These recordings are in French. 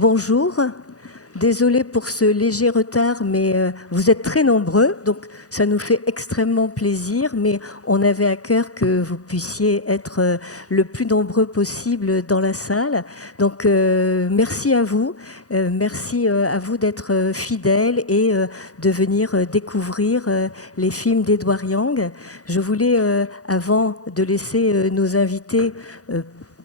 Bonjour, désolée pour ce léger retard, mais vous êtes très nombreux, donc ça nous fait extrêmement plaisir, mais on avait à cœur que vous puissiez être le plus nombreux possible dans la salle. Donc merci à vous d'être fidèles et de venir découvrir les films d'Edouard Yang. Je voulais, avant de laisser nos invités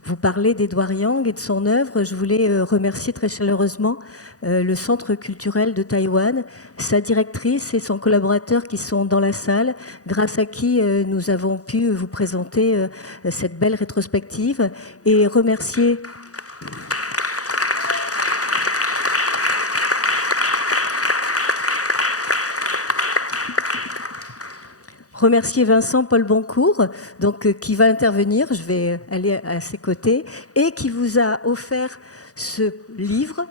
vous parler d'Edouard Yang et de son œuvre, je voulais remercier très chaleureusement le Centre culturel de Taïwan, sa directrice et son collaborateur qui sont dans la salle, grâce à qui nous avons pu vous présenter cette belle rétrospective, et remercier Vincent Paul Boncourt, donc, qui va intervenir, je vais aller à ses côtés, et qui vous a offert ce livre.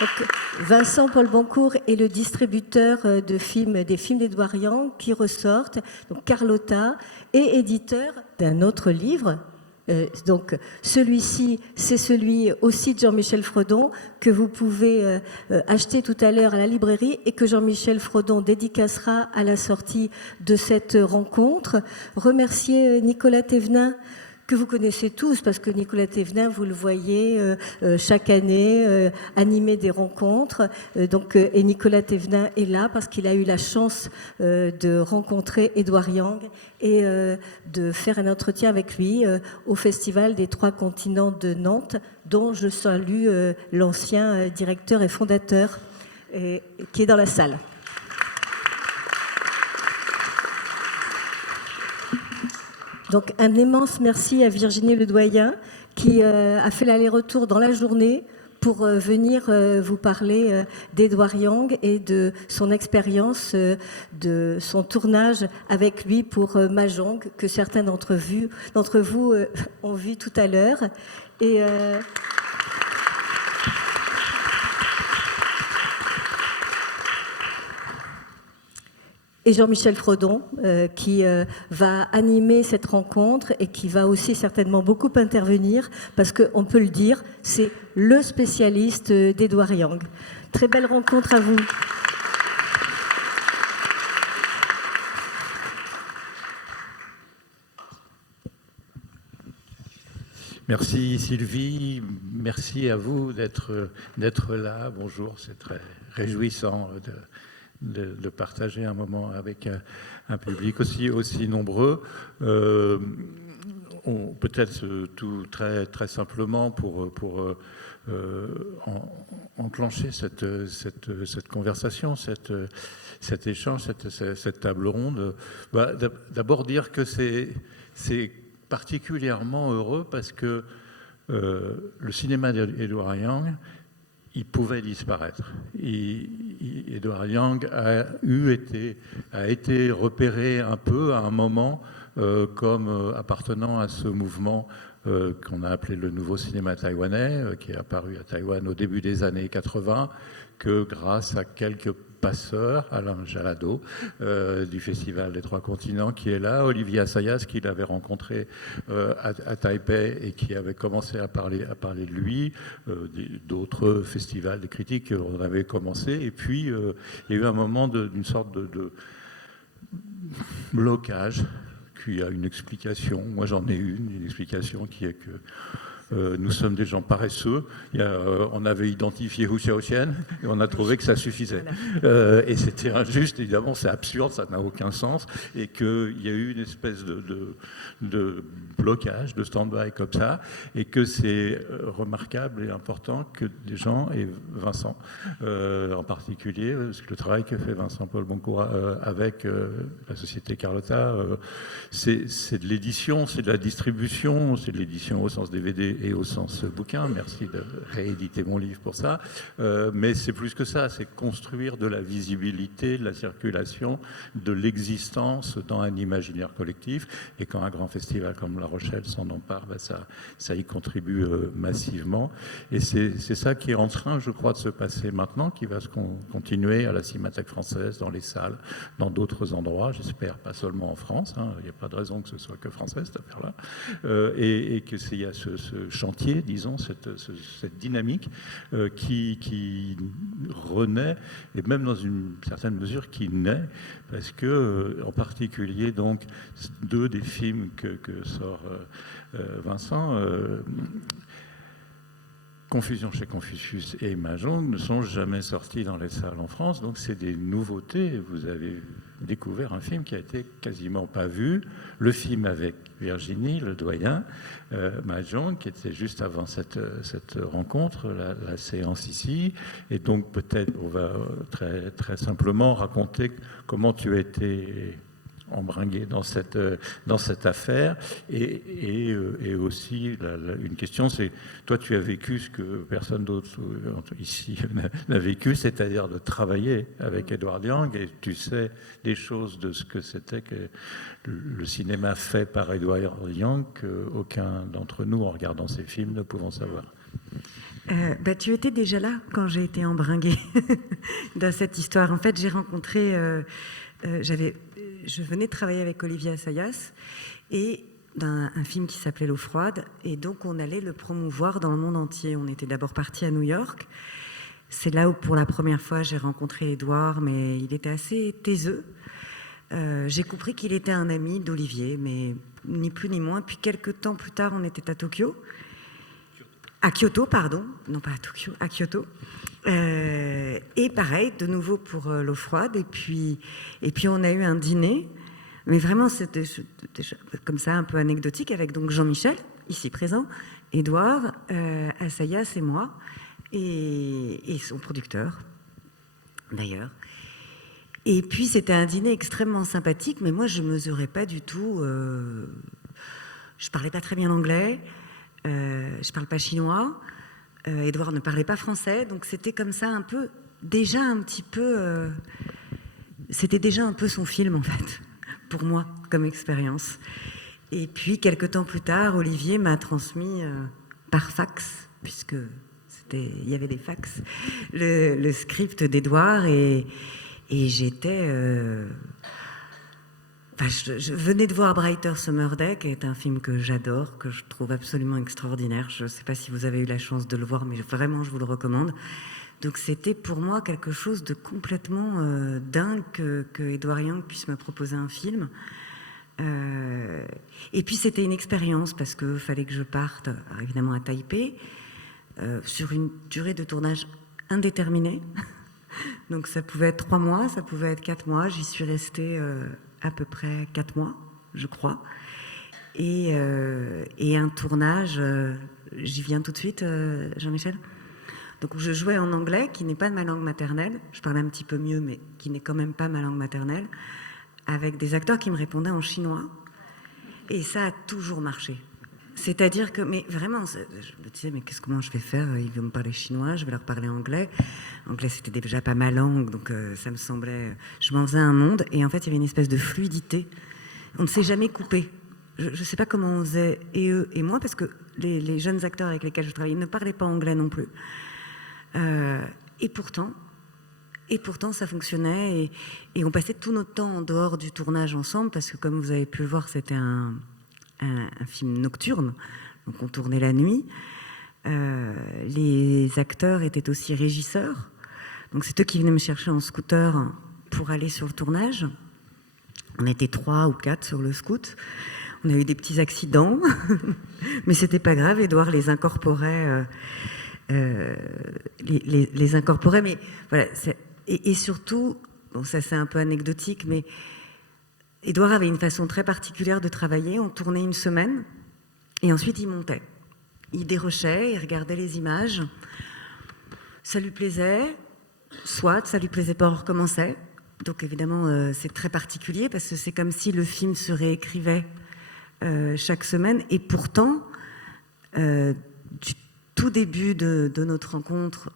Donc, Vincent Paul Boncourt est le distributeur des films d'Edouard Yang qui ressortent, donc Carlotta, et éditeur d'un autre livre. Donc celui-ci, c'est celui aussi de Jean-Michel Frodon que vous pouvez acheter tout à l'heure à la librairie et que Jean-Michel Frodon dédicacera à la sortie de cette rencontre. Remercier Nicolas Thévenin, que vous connaissez tous, parce que Nicolas Thévenin, vous le voyez chaque année animer des rencontres. Et Nicolas Thévenin est là parce qu'il a eu la chance de rencontrer Edouard Yang et de faire un entretien avec lui au Festival des Trois Continents de Nantes, dont je salue l'ancien directeur et fondateur qui est dans la salle. Donc un immense merci à Virginie Ledoyen qui a fait l'aller-retour dans la journée pour venir vous parler d'Edouard Yang et de son expérience, de son tournage avec lui pour Mahjong, que certains d'entre vous ont vu tout à l'heure. Et Jean-Michel Frodon, qui va animer cette rencontre et qui va aussi certainement beaucoup intervenir, parce qu'on peut le dire, c'est le spécialiste d'Edouard Yang. Très belle rencontre à vous. Merci Sylvie, merci à vous d'être là. Bonjour, c'est très réjouissant de partager un moment avec un public aussi nombreux. Peut-être tout très simplement pour enclencher cette conversation, cet échange, cette table ronde. D'abord dire que c'est particulièrement heureux parce que le cinéma d'Edouard Yang, il pouvait disparaître. Edouard Yang a été repéré un peu à un moment comme appartenant à ce mouvement qu'on a appelé le nouveau cinéma taïwanais, qui est apparu à Taïwan au début des années 80, que grâce à quelques passeur, Alain Jalado, du Festival des Trois Continents, qui est là, Olivier Assayas, qui l'avait rencontré à Taipei et qui avait commencé à parler de lui, d'autres festivals, des critiques, on avait commencé, et puis il y a eu un moment d'une sorte de blocage, qui a une explication, moi j'en ai une explication qui est que nous sommes des gens paresseux. On avait identifié Hu Xiaoqian et on a trouvé que ça suffisait. Et c'était injuste, évidemment, c'est absurde, ça n'a aucun sens. Et qu'il y a eu une espèce de blocage, de stand-by comme ça. Et que c'est remarquable et important que des gens, et Vincent en particulier, parce que le travail que fait Vincent Paul Boncourt avec la société Carlotta, c'est de l'édition, c'est de la distribution, c'est de l'édition au sens DVD et au sens bouquin. Merci de rééditer mon livre pour ça. Mais c'est plus que ça, c'est construire de la visibilité, de la circulation, de l'existence dans un imaginaire collectif. Et quand un grand festival comme La Rochelle s'en empare, ça y contribue massivement. Et c'est ça qui est en train, je crois, de se passer maintenant, qui va se continuer à la Cinémathèque française, dans les salles, dans d'autres endroits, j'espère, pas seulement en France. Il n'y a pas de raison que ce soit que français, cette affaire-là. Et qu'il y a ce chantier, disons, cette dynamique qui renaît, et même dans une certaine mesure qui naît, parce que, en particulier, donc, deux des films que sort Vincent, Confusion chez Confucius et Mahjong ne sont jamais sortis dans les salles en France, donc c'est des nouveautés. Vous avez découvert un film qui a été quasiment pas vu, le film avec Virginie, le doyen, Mahjong, qui était juste avant cette rencontre, la séance ici, et donc peut-être on va très, très simplement raconter comment tu as été embringué dans cette affaire, et aussi une question, c'est toi tu as vécu ce que personne d'autre ici n'a vécu, c'est-à-dire de travailler avec Edward Young, et tu sais des choses de ce que c'était que le cinéma fait par Edward Young qu'aucun d'entre nous, en regardant ces films, ne pouvons savoir. Tu étais déjà là quand j'ai été embringuée dans cette histoire. En fait, j'ai rencontré... je venais de travailler avec Olivier Assayas et d'un un film qui s'appelait L'eau froide, et donc on allait le promouvoir dans le monde entier. On était d'abord parti à New York. C'est là où pour la première fois j'ai rencontré Édouard, mais il était assez taiseux. J'ai compris qu'il était un ami d'Olivier, mais ni plus ni moins. Puis quelques temps plus tard, on était à Tokyo. À Kyoto, pardon. Non, pas à Tokyo, à Kyoto. Et pareil, de nouveau pour L'eau froide. Et puis on a eu un dîner, mais vraiment c'était comme ça un peu anecdotique, avec donc Jean-Michel, ici présent, Édouard, Assayas et moi, et son producteur, d'ailleurs. Et puis c'était un dîner extrêmement sympathique, mais moi je ne mesurais pas du tout... je parlais pas très bien l'anglais, je parle pas chinois, Édouard ne parlait pas français, donc c'était comme ça un peu, déjà un petit peu... c'était déjà un peu son film en fait, pour moi, comme expérience. Et puis quelques temps plus tard, Olivier m'a transmis par fax, puisque il y avait des fax, le script d'Édouard, et j'étais... je venais de voir Brighter Summer Day, qui est un film que j'adore, que je trouve absolument extraordinaire. Je ne sais pas si vous avez eu la chance de le voir, mais vraiment, je vous le recommande. Donc c'était pour moi quelque chose de complètement dingue que Edward Young puisse me proposer un film. Et puis c'était une expérience, parce qu'il fallait que je parte, évidemment, à Taipei, sur une durée de tournage indéterminée. Donc ça pouvait être 3 mois, ça pouvait être 4 mois. J'y suis restée à peu près 4 mois, je crois. Et un tournage, j'y viens tout de suite, Jean-Michel. Donc je jouais en anglais, qui n'est pas de ma langue maternelle. Je parlais un petit peu mieux, mais qui n'est quand même pas ma langue maternelle, avec des acteurs qui me répondaient en chinois. Et ça a toujours marché. C'est-à-dire que, mais vraiment, je me disais, mais comment je vais faire? Ils vont me parler chinois, je vais leur parler anglais. Anglais, c'était déjà pas ma langue, donc ça me semblait... Je m'en faisais un monde, et en fait, il y avait une espèce de fluidité. On ne s'est jamais coupé. Je ne sais pas comment on faisait, et eux et moi, parce que les jeunes acteurs avec lesquels je travaillais ne parlaient pas anglais non plus. Et pourtant, ça fonctionnait, et on passait tout notre temps en dehors du tournage ensemble, parce que, comme vous avez pu le voir, c'était un film nocturne, donc on tournait la nuit. Les acteurs étaient aussi régisseurs, donc c'est eux qui venaient me chercher en scooter pour aller sur le tournage. On était 3 ou 4 sur le scoot. On a eu des petits accidents, mais c'était pas grave. Édouard les incorporait, les incorporait. Mais voilà. Et surtout, bon, ça c'est un peu anecdotique, mais Édouard avait une façon très particulière de travailler. On tournait une semaine et ensuite il montait. Il dérochait, il regardait les images. Ça lui plaisait, soit ça lui plaisait pas, on recommençait. Donc évidemment, c'est très particulier, parce que c'est comme si le film se réécrivait chaque semaine. Et pourtant, du tout début de notre rencontre,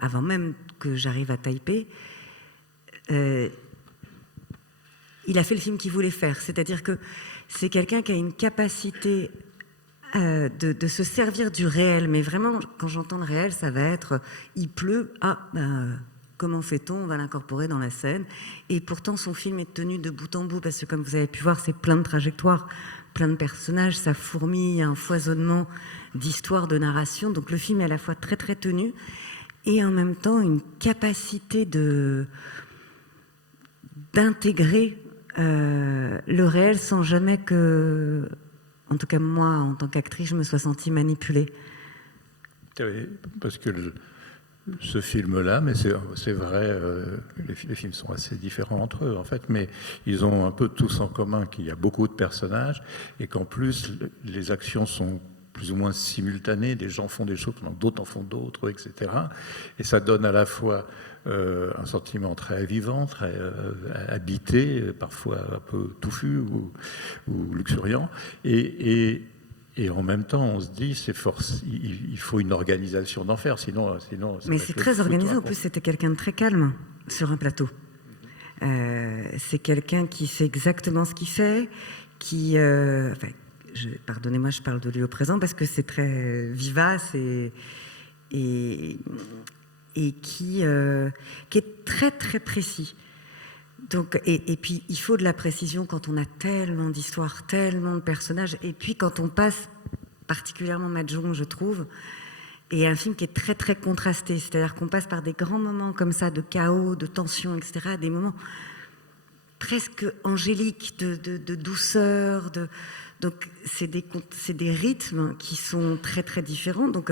avant même que j'arrive à Taipei, il a fait le film qu'il voulait faire. C'est-à-dire que c'est quelqu'un qui a une capacité de se servir du réel. Mais vraiment, quand j'entends le réel, ça va être il pleut, comment fait-on? On va l'incorporer dans la scène. Et pourtant, son film est tenu de bout en bout, parce que comme vous avez pu voir, c'est plein de trajectoires, plein de personnages, ça fourmille, un foisonnement d'histoires, de narration. Donc le film est à la fois très très tenu, et en même temps une capacité d'intégrer le réel sans jamais que, en tout cas moi, en tant qu'actrice, je me sois sentie manipulée. Oui, parce que ce film-là, mais c'est vrai, les films sont assez différents entre eux, en fait, mais ils ont un peu tous en commun qu'il y a beaucoup de personnages et qu'en plus, les actions sont plus ou moins simultanées, des gens font des choses pendant que d'autres en font d'autres, etc. Et ça donne à la fois un sentiment très vivant, très habité, parfois un peu touffu ou luxuriant, et en même temps, on se dit, il faut une organisation d'enfer, sinon. Mais c'est très organisé. En plus, c'était quelqu'un de très calme sur un plateau. C'est quelqu'un qui sait exactement ce qu'il fait, pardonnez-moi, je parle de lui au présent parce que c'est très vivace et qui est très très précis. Donc, et puis il faut de la précision quand on a tellement d'histoires, tellement de personnages, et puis quand on passe, particulièrement Mahjong, je trouve, et un film qui est très très contrasté, c'est-à-dire qu'on passe par des grands moments comme ça de chaos, de tension, etc., des moments presque angéliques, de douceur, donc c'est des rythmes qui sont très très différents. Donc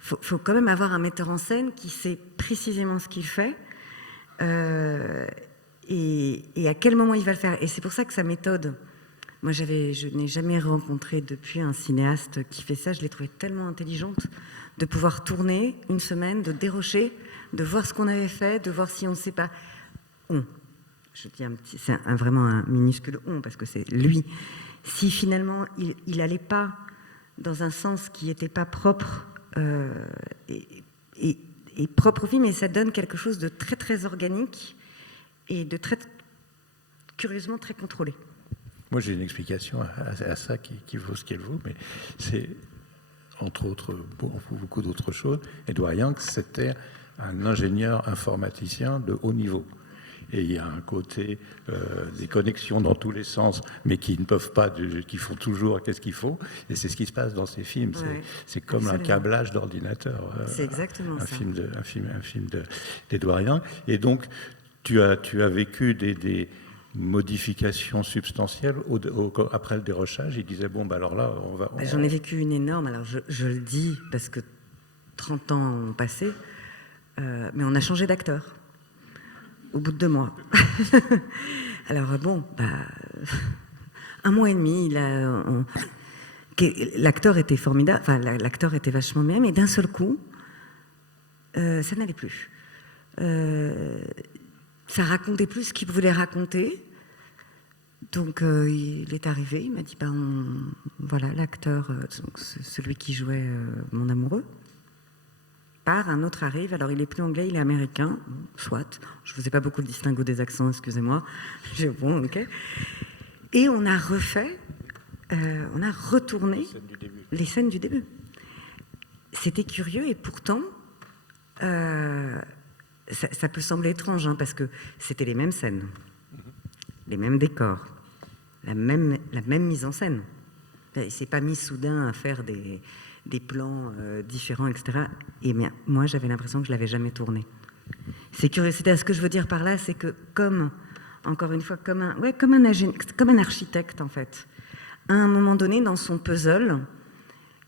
faut quand même avoir un metteur en scène qui sait précisément ce qu'il fait et à quel moment il va le faire. Et c'est pour ça que sa méthode, moi je n'ai jamais rencontré depuis un cinéaste qui fait ça. Je l'ai trouvé tellement intelligente de pouvoir tourner une semaine, de dérocher, de voir ce qu'on avait fait, de voir si on ne sait pas. Je dis c'est vraiment un minuscule parce que c'est lui. Si finalement il n'allait pas dans un sens qui n'était pas propre et propre au film, et ça donne quelque chose de très très organique et de très curieusement très contrôlé. Moi j'ai une explication à ça qui vaut ce qu'elle vaut, mais c'est entre autres beaucoup d'autres choses. Edward Yang, c'était un ingénieur informaticien de haut niveau. Et il y a un côté des connexions dans tous les sens, mais qui ne peuvent pas, qui font toujours qu'est-ce qu'il faut. Et c'est ce qui se passe dans ces films. Ouais, c'est comme absolument. Un câblage d'ordinateur. C'est exactement ça. Un film d'Edward Yang. Et donc, tu as vécu des modifications substantielles après le dérochage. Il disait, bon, bah alors là, on va... J'en ai vécu une énorme. Alors, je le dis parce que 30 ans ont passé, mais on a changé d'acteur. Au bout de 2 mois. Alors bon, un mois et demi, l'acteur était formidable, enfin l'acteur était vachement bien, mais d'un seul coup, ça n'allait plus. Ça racontait plus ce qu'il voulait raconter. Donc il est arrivé, il m'a dit, voilà, l'acteur, celui qui jouait mon amoureux, un autre arrive, alors il est plus anglais, il est américain, soit, je ne faisais pas beaucoup le distinguo des accents, excusez-moi, bon, ok. Et on a refait, on a retourné les scènes du début. C'était curieux et pourtant, ça peut sembler étrange, parce que c'était les mêmes scènes, les mêmes décors, la même mise en scène. Il ne s'est pas mis soudain à faire des plans différents, etc. Et bien, moi, j'avais l'impression que je ne l'avais jamais tourné. C'est curieux. Ce que je veux dire par là, c'est que encore une fois, comme un architecte, en fait, à un moment donné, dans son puzzle,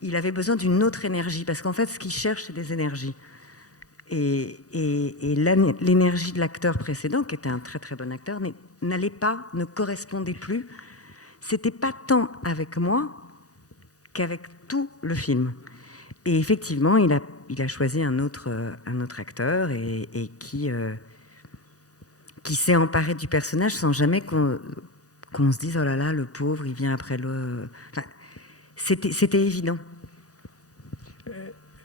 il avait besoin d'une autre énergie. Parce qu'en fait, ce qu'il cherche, c'est des énergies. Et l'énergie de l'acteur précédent, qui était un très très bon acteur, ne correspondait plus. C'était pas tant avec moi qu'avec tout le film. Et effectivement, il a choisi un autre acteur et qui s'est emparé du personnage sans jamais qu'on se dise oh là là, le pauvre, il vient après le. Enfin, c'était évident.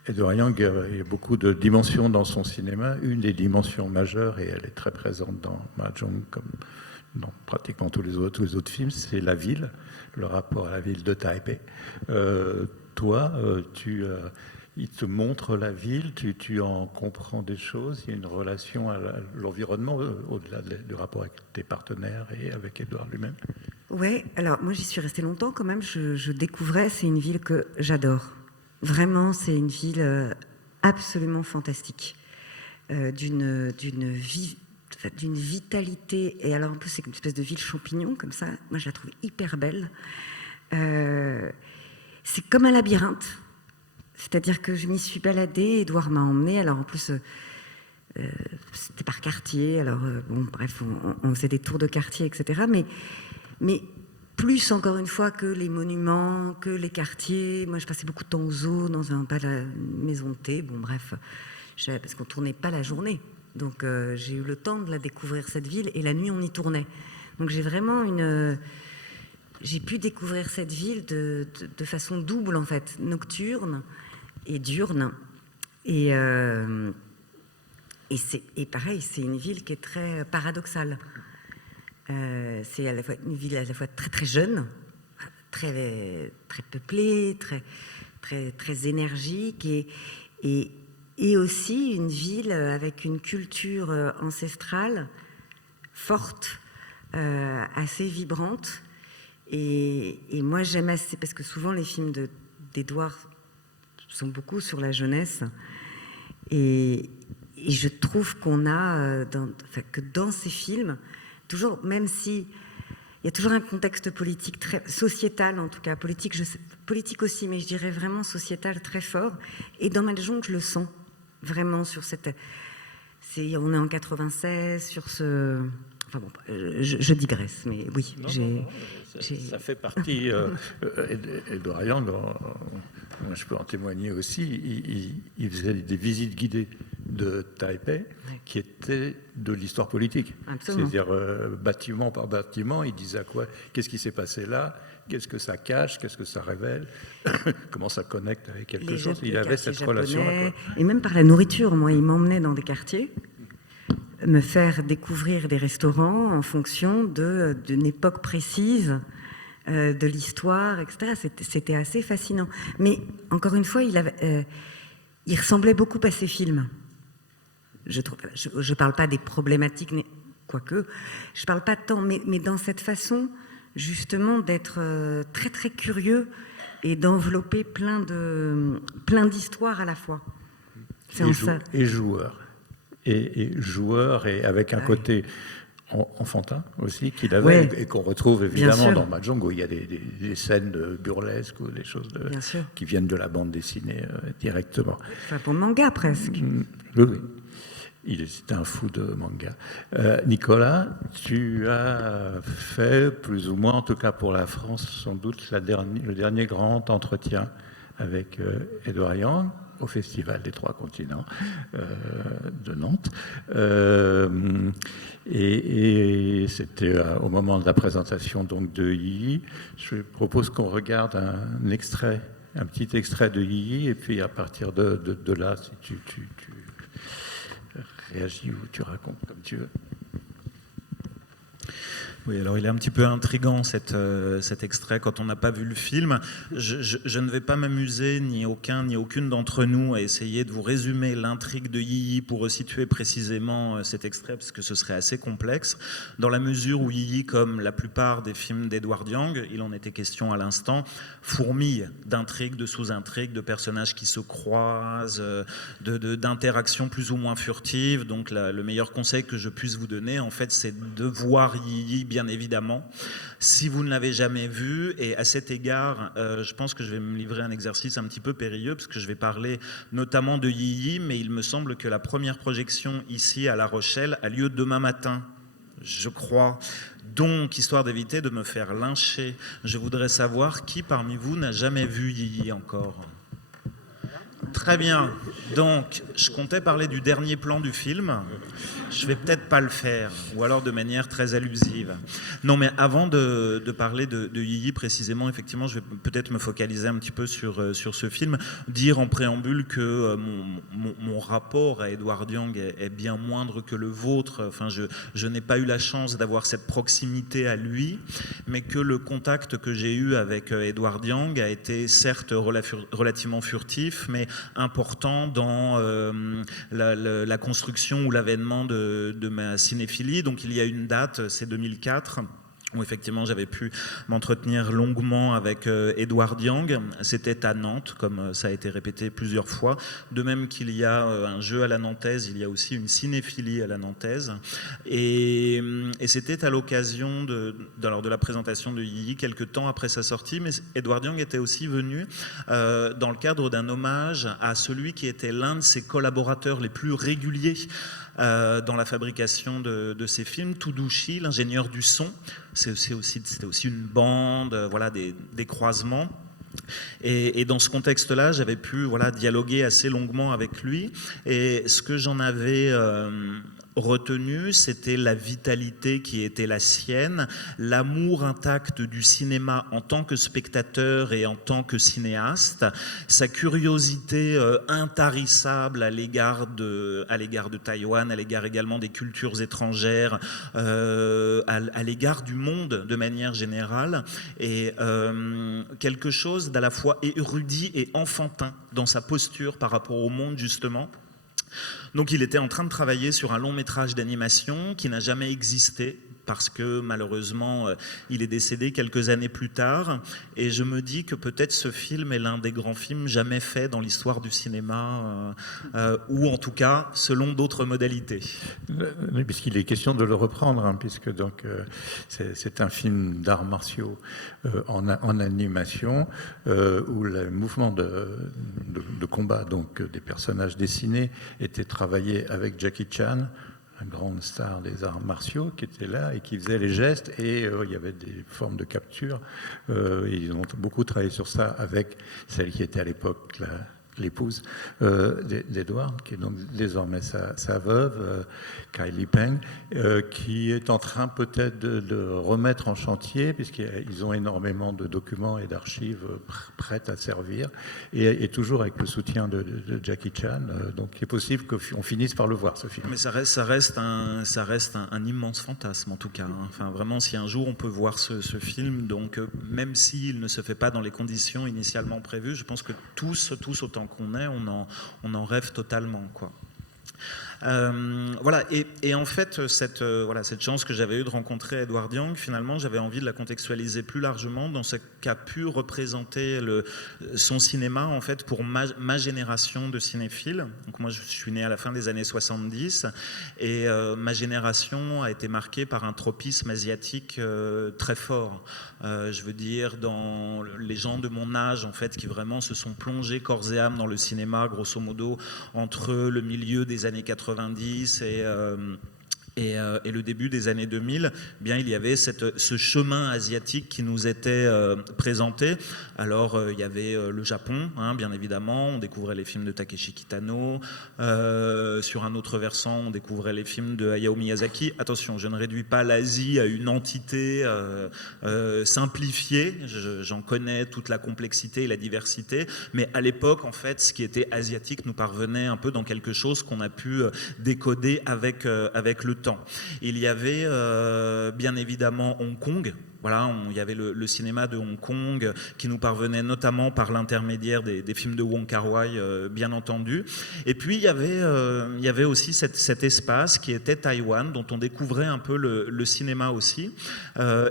Edouard Yang, il y a beaucoup de dimensions dans son cinéma. Une des dimensions majeures, et elle est très présente dans Mahjong comme dans pratiquement tous les autres films, c'est la ville, le rapport à la ville de Taipei. Toi, il te montre la ville, tu en comprends des choses, il y a une relation à l'environnement au-delà du rapport avec tes partenaires et avec Edouard lui-même. Ouais, alors moi j'y suis restée longtemps quand même, je découvrais, c'est une ville que j'adore. Vraiment, c'est une ville absolument fantastique, d'une vitalité, et alors en plus c'est une espèce de ville champignon comme ça, moi je la trouve hyper belle. C'est comme un labyrinthe, c'est-à-dire que je m'y suis baladée, Edouard m'a emmenée, alors en plus c'était par quartier, alors bon bref, on faisait des tours de quartier, etc. Mais plus encore une fois que les monuments, que les quartiers. Moi, je passais beaucoup de temps au zoo, dans une maison de thé. Bon, bref, parce qu'on ne tournait pas la journée. Donc, j'ai eu le temps de la découvrir, cette ville. Et la nuit, on y tournait. Donc, j'ai pu découvrir cette ville de façon double, en fait, nocturne et diurne. Et pareil, c'est une ville qui est très paradoxale. C'est à la fois une ville à la fois très très jeune, très peuplée, très énergique, et aussi une ville avec une culture ancestrale forte, assez vibrante. Et moi j'aime assez, parce que souvent les films d'Edouard sont beaucoup sur la jeunesse, et je trouve qu'on a que dans ces films toujours, même si il y a toujours un contexte politique très sociétal, en tout cas politique aussi, mais je dirais vraiment sociétal très fort. Et dans Mahjong, je le sens vraiment sur cette. On est en 96 sur ce. Enfin bon, je digresse, mais oui, ça fait partie. Edouard Yang, je peux en témoigner aussi. Il faisait des visites guidées de Taipei, qui étaient de l'histoire politique. Absolument. C'est-à-dire bâtiment par bâtiment, il disait quoi, qu'est-ce qui s'est passé là, qu'est-ce que ça cache, qu'est-ce que ça révèle, comment ça connecte avec quelque chose. Il avait cette relation-là. Et même par la nourriture, moi, il m'emmenait dans des quartiers, me faire découvrir des restaurants en fonction d'une époque précise de l'histoire, etc. C'était assez fascinant. Mais encore une fois, il ressemblait beaucoup à ses films. Je ne parle pas des problématiques, quoique, je ne parle pas tant, mais dans cette façon, justement, d'être très très curieux et d'envelopper plein d'histoires à la fois. Et joueur. Et joueur, et avec un côté enfantin aussi, qu'il avait, et qu'on retrouve évidemment dans Mahjong, où il y a des scènes de burlesques ou des choses qui viennent de la bande dessinée directement. Enfin, pour manga presque. Oui. C'était un fou de manga. Nicolas, tu as fait plus ou moins, en tout cas pour la France, sans doute le dernier grand entretien avec Edouard Yang au Festival des Trois Continents de Nantes. Et c'était au moment de la présentation donc, de Yi Yi. Je propose qu'on regarde un petit extrait de Yi Yi, et puis à partir de là, si tu réagis ou tu racontes comme tu veux. Oui, alors il est un petit peu intriguant cet extrait quand on n'a pas vu le film. Je ne vais pas m'amuser, ni aucune d'entre nous, à essayer de vous résumer l'intrigue de Yi Yi pour resituer précisément cet extrait, parce que ce serait assez complexe, dans la mesure où Yi Yi, comme la plupart des films d'Edouard Yang, il en était question à l'instant, fourmille d'intrigues, de sous-intrigues, de personnages qui se croisent, d'interactions plus ou moins furtives. Donc le meilleur conseil que je puisse vous donner, en fait, c'est de voir Yi Yi, bien évidemment, si vous ne l'avez jamais vu. Et à cet égard, je pense que je vais me livrer un exercice un petit peu périlleux, parce que je vais parler notamment de Yi Yi, mais il me semble que la première projection ici à La Rochelle a lieu demain matin, je crois. Donc, histoire d'éviter de me faire lyncher, je voudrais savoir qui parmi vous n'a jamais vu Yi Yi encore. Très bien. Donc, je comptais parler du dernier plan du film. Je vais peut-être pas le faire, ou alors de manière très allusive. Non, mais avant de parler de Yi Yi précisément, effectivement, je vais peut-être me focaliser un petit peu sur ce film. Dire en préambule que mon rapport à Edward Yang est bien moindre que le vôtre. Enfin, je n'ai pas eu la chance d'avoir cette proximité à lui, mais que le contact que j'ai eu avec Edward Yang a été certes relativement furtif, mais important dans la construction ou l'avènement de ma cinéphilie. Donc il y a une date, c'est 2004, où effectivement j'avais pu m'entretenir longuement avec Edward Yang. C'était à Nantes, comme ça a été répété plusieurs fois. De même qu'il y a un jeu à la nantaise, il y a aussi une cinéphilie à la nantaise. Et c'était à l'occasion de la présentation de Yi Yi, quelques temps après sa sortie. Mais Edward Yang était aussi venu dans le cadre d'un hommage à celui qui était l'un de ses collaborateurs les plus réguliers dans la fabrication de ces films, Tudushi, l'ingénieur du son. C'était aussi une bande, voilà, des croisements. Et dans ce contexte-là, j'avais pu dialoguer assez longuement avec lui. Et ce que j'en avais retenu, c'était la vitalité qui était la sienne, l'amour intact du cinéma en tant que spectateur et en tant que cinéaste, sa curiosité intarissable à l'égard de Taïwan, à l'égard également des cultures étrangères, à l'égard du monde de manière générale, et quelque chose d'à la fois érudit et enfantin dans sa posture par rapport au monde, justement. Donc il était en train de travailler sur un long métrage d'animation qui n'a jamais existé parce que malheureusement il est décédé quelques années plus tard, et je me dis que peut-être ce film est l'un des grands films jamais faits dans l'histoire du cinéma, ou en tout cas selon d'autres modalités. Puisqu'il est question de le reprendre, hein, puisque donc c'est un film d'arts martiaux en animation, où le mouvement de combat, donc des personnages dessinés, était travaillé avec Jackie Chan, la grande star des arts martiaux, qui était là et qui faisait les gestes, et il y avait des formes de capture. Ils ont beaucoup travaillé sur ça avec celle qui était à l'époque l'épouse d'Edward, qui est donc désormais sa veuve, Kylie Peng, qui est en train peut-être de remettre en chantier, puisqu'ils ont énormément de documents et d'archives prêtes à servir, et toujours avec le soutien de Jackie Chan. Donc il est possible qu'on finisse par le voir, ce film. Mais ça reste un immense fantasme, en tout cas. Enfin, vraiment, si un jour on peut voir ce film, donc même s'il ne se fait pas dans les conditions initialement prévues, je pense que tous autant qu'on est, on en rêve totalement, quoi. Voilà, et en fait, cette chance que j'avais eue de rencontrer Edward Yang, finalement, j'avais envie de la contextualiser plus largement dans ce qu'a pu représenter son cinéma, en fait, pour ma génération de cinéphiles. Donc moi, je suis né à la fin des années 70, et ma génération a été marquée par un tropisme asiatique très fort. Je veux dire, dans les gens de mon âge, en fait, qui vraiment se sont plongés corps et âme dans le cinéma, grosso modo, entre le milieu des années 90 et le début des années 2000, bien il y avait ce chemin asiatique qui nous était présenté. Alors il y avait le Japon, hein, bien évidemment, on découvrait les films de Takeshi Kitano, sur un autre versant on découvrait les films de Hayao Miyazaki. Attention, je ne réduis pas l'Asie à une entité simplifiée, j'en connais toute la complexité et la diversité, mais à l'époque, en fait, ce qui était asiatique nous parvenait un peu dans quelque chose qu'on a pu décoder avec le temps. Il y avait bien évidemment Hong Kong. Voilà, il y avait le cinéma de Hong Kong qui nous parvenait notamment par l'intermédiaire des films de Wong Kar-wai, bien entendu. Et puis il y avait aussi cet espace qui était Taïwan, dont on découvrait un peu le cinéma aussi,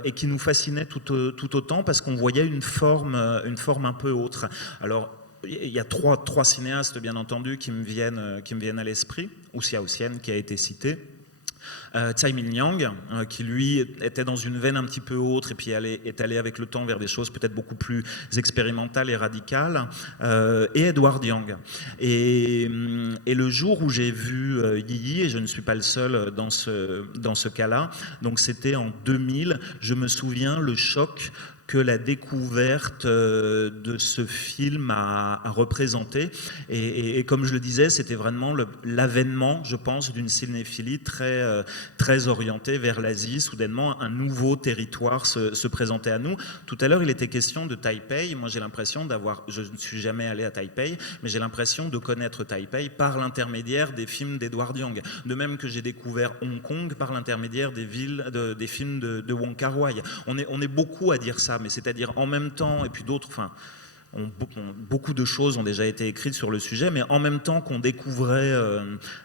et qui nous fascinait tout autant parce qu'on voyait une forme un peu autre. Alors il y a trois cinéastes, bien entendu, qui me viennent à l'esprit. Ou Xiao Xian, qui a été cité. Tsai Ming-liang, qui lui était dans une veine un petit peu autre et puis est allé avec le temps vers des choses peut-être beaucoup plus expérimentales et radicales, et Edward Yang. Et le jour où j'ai vu Yi Yi, et je ne suis pas le seul dans ce cas-là, donc c'était en 2000, je me souviens le choc que la découverte de ce film a représenté. Et comme je le disais, c'était vraiment l'avènement, je pense, d'une cinéphilie très orientée vers l'Asie. Soudainement, un nouveau territoire se présentait à nous. Tout à l'heure, il était question de Taipei. Moi, j'ai l'impression je ne suis jamais allé à Taipei, mais j'ai l'impression de connaître Taipei par l'intermédiaire des films d'Edward Young. De même que j'ai découvert Hong Kong par l'intermédiaire des films de Wong Kar-wai. On est beaucoup à dire ça, mais c'est-à-dire en même temps, et puis d'autres, beaucoup de choses ont déjà été écrites sur le sujet, mais en même temps qu'on découvrait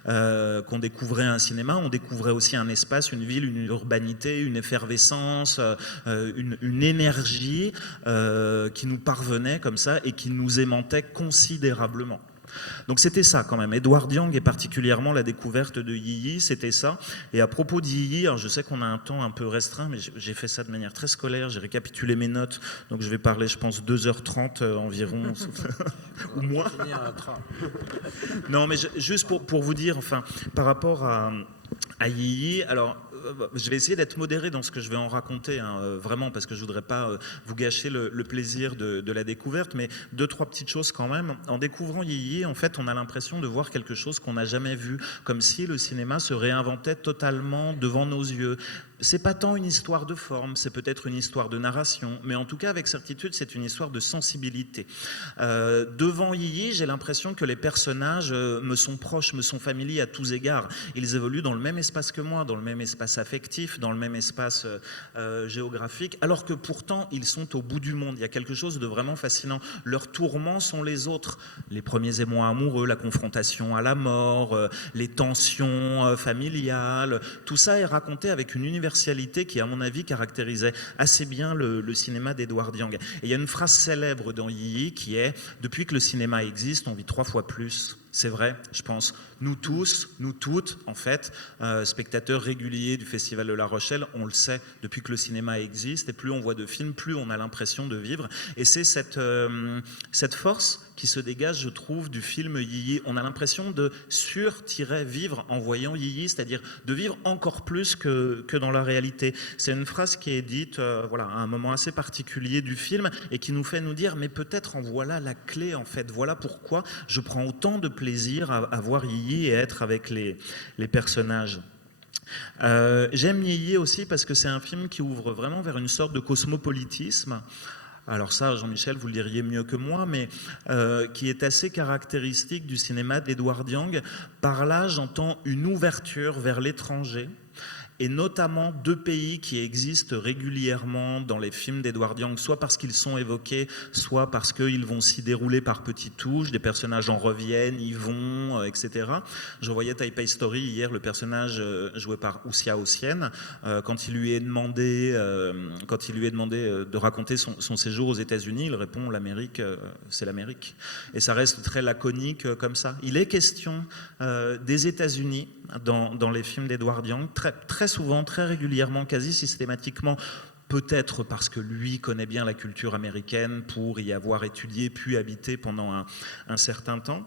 un cinéma, on découvrait aussi un espace, une ville, une urbanité, une effervescence, une énergie qui nous parvenait comme ça et qui nous aimantait considérablement. Donc c'était ça quand même. Edward Young et particulièrement la découverte de Yi-Yi, c'était ça. Et à propos de Yi-Yi, alors je sais qu'on a un temps un peu restreint, mais j'ai fait ça de manière très scolaire, j'ai récapitulé mes notes, donc je vais parler je pense 2h30 environ, ou moins. Non mais juste pour vous dire, enfin, par rapport à Yi-Yi, alors je vais essayer d'être modéré dans ce que je vais en raconter, vraiment, parce que je ne voudrais pas vous gâcher le plaisir de la découverte, mais 2-3 petites choses quand même. En découvrant Yi-Yi, en fait, on a l'impression de voir quelque chose qu'on n'a jamais vu, comme si le cinéma se réinventait totalement devant nos yeux. C'est pas tant une histoire de forme, c'est peut-être une histoire de narration, mais en tout cas, avec certitude, c'est une histoire de sensibilité. Devant Yi-Yi, j'ai l'impression que les personnages me sont proches, me sont familiers à tous égards. Ils évoluent dans le même espace que moi, dans le même espace affectif, dans le même espace géographique, alors que pourtant, ils sont au bout du monde. Il y a quelque chose de vraiment fascinant. Leurs tourments sont les autres. Les premiers émois amoureux, la confrontation à la mort, les tensions familiales, tout ça est raconté avec une universalité qui, à mon avis, caractérisait assez bien le cinéma d'Edward Young. Et il y a une phrase célèbre dans Yi-Yi qui est « Depuis que le cinéma existe, on vit 3 fois plus ». C'est vrai, je pense. Nous tous, nous toutes, en fait, spectateurs réguliers du Festival de La Rochelle, on le sait, depuis que le cinéma existe, et plus on voit de films, plus on a l'impression de vivre. Et c'est cette force qui se dégage, je trouve, du film Yi-Yi. On a l'impression de vivre en voyant Yi-Yi, c'est-à-dire de vivre encore plus que dans la réalité. C'est une phrase qui est dite à un moment assez particulier du film et qui nous fait nous dire, mais peut-être en voilà la clé, en fait. Voilà pourquoi je prends autant de plaisir à voir Yi-Yi et à être avec les personnages. J'aime Yi-Yi aussi parce que c'est un film qui ouvre vraiment vers une sorte de cosmopolitisme. Alors ça, Jean-Michel, vous le diriez mieux que moi, mais qui est assez caractéristique du cinéma d'Edward Young. Par là, j'entends une ouverture vers l'étranger, et notamment 2 pays qui existent régulièrement dans les films d'Edward Young, soit parce qu'ils sont évoqués, soit parce qu'ils vont s'y dérouler par petites touches, des personnages en reviennent, y vont, etc. Je voyais Taipei Story hier, le personnage joué par Wu Xiaoxian, quand il lui est demandé de raconter son séjour aux États-Unis, il répond l'Amérique, c'est l'Amérique. Et ça reste très laconique comme ça. Il est question des États-Unis dans les films d'Edward Young, très souvent, très régulièrement, quasi systématiquement, peut-être parce que lui connaît bien la culture américaine pour y avoir étudié puis habité pendant un certain temps.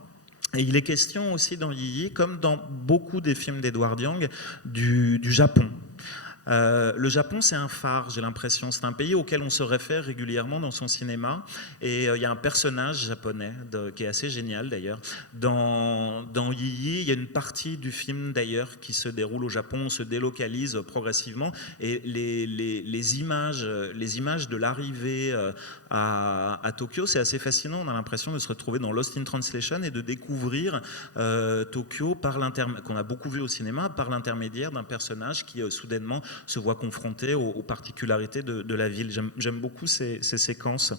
Et il est question aussi dans Yi-Yi, comme dans beaucoup des films d'Edward Young, du Japon. Le Japon, c'est un phare, j'ai l'impression. C'est un pays auquel on se réfère régulièrement dans son cinéma. Et il y a un personnage japonais qui est assez génial d'ailleurs. Dans Yi-Yi, il y a une partie du film d'ailleurs qui se déroule au Japon, on se délocalise progressivement. Et les images de l'arrivée à Tokyo, c'est assez fascinant. On a l'impression de se retrouver dans Lost in Translation et de découvrir Tokyo qu'on a beaucoup vu au cinéma par l'intermédiaire d'un personnage qui soudainement se voit confronté aux particularités de la ville. J'aime beaucoup ces séquences.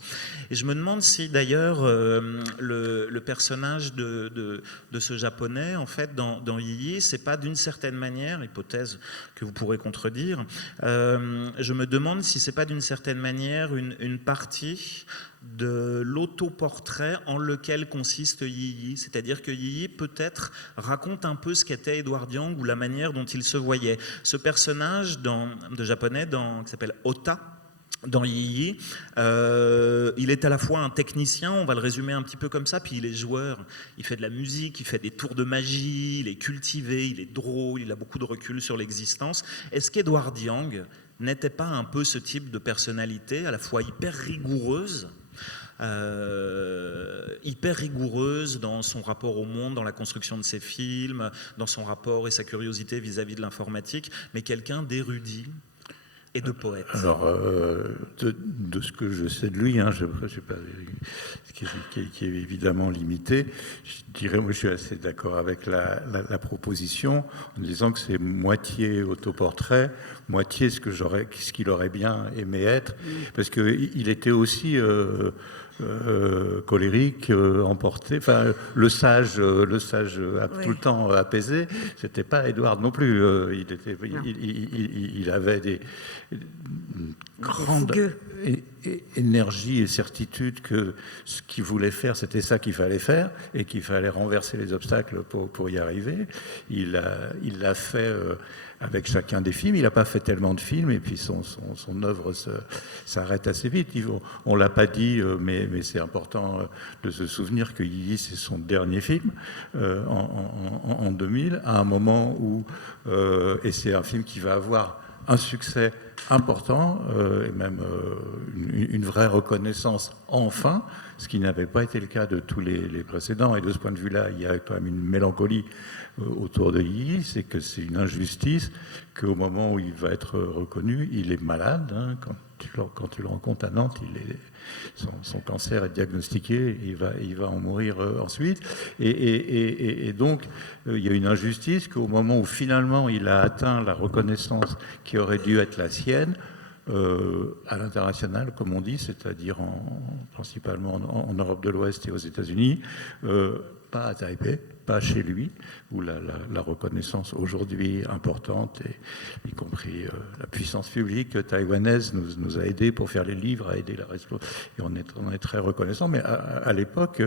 Et je me demande si d'ailleurs le personnage de ce japonais, en fait, dans Yi-Yi, c'est pas d'une certaine manière, hypothèse que vous pourrez contredire, je me demande si c'est pas d'une certaine manière une partie de l'autoportrait en lequel consiste Yi-Yi. C'est-à-dire que Yi-Yi peut-être raconte un peu ce qu'était Edward Young ou la manière dont il se voyait. Ce personnage de japonais qui s'appelle Ota, dans Yi Yi. Il est à la fois un technicien, on va le résumer un petit peu comme ça, puis il est joueur. Il fait de la musique, il fait des tours de magie, il est cultivé, il est drôle, il a beaucoup de recul sur l'existence. Est-ce qu'Edward Yang n'était pas un peu ce type de personnalité, à la fois hyper rigoureuse dans son rapport au monde, dans la construction de ses films, dans son rapport et sa curiosité vis-à-vis de l'informatique, mais quelqu'un d'érudit et de poète? Alors, de ce que je sais de lui, hein, qui est évidemment limité, je dirais, moi je suis assez d'accord avec la proposition, en disant que c'est moitié autoportrait, moitié ce qu'il aurait bien aimé être, parce qu'il était aussi... colérique, emporté. Enfin, le sage tout le temps apaisé. C'était pas Édouard non plus. Il avait des grandes énergie et certitude que ce qu'il voulait faire, c'était ça qu'il fallait faire et qu'il fallait renverser les obstacles pour y arriver. Il l'a fait avec chacun des films. Il n'a pas fait tellement de films et puis son œuvre s'arrête assez vite. On ne l'a pas dit, mais c'est important de se souvenir que Yi Yi, c'est son dernier film en 2000, à un moment où, et c'est un film qui va avoir un succès important et même une vraie reconnaissance enfin, ce qui n'avait pas été le cas de tous les précédents. Et de ce point de vue-là, il y a quand même une mélancolie autour de Yi Yi, c'est que c'est une injustice qu'au moment où il va être reconnu, il est malade. Hein, quand tu le rencontres à Nantes, son cancer est diagnostiqué, et il va en mourir ensuite. Et donc, il y a une injustice qu'au moment où finalement il a atteint la reconnaissance qui aurait dû être la sienne, à l'international, comme on dit, c'est-à-dire principalement en Europe de l'Ouest et aux États-Unis, pas à Taipei, pas chez lui, où la reconnaissance aujourd'hui importante, et y compris la puissance publique taïwanaise nous a aidés pour faire les livres, a aidé la restauration, et on est très reconnaissant. Mais à l'époque,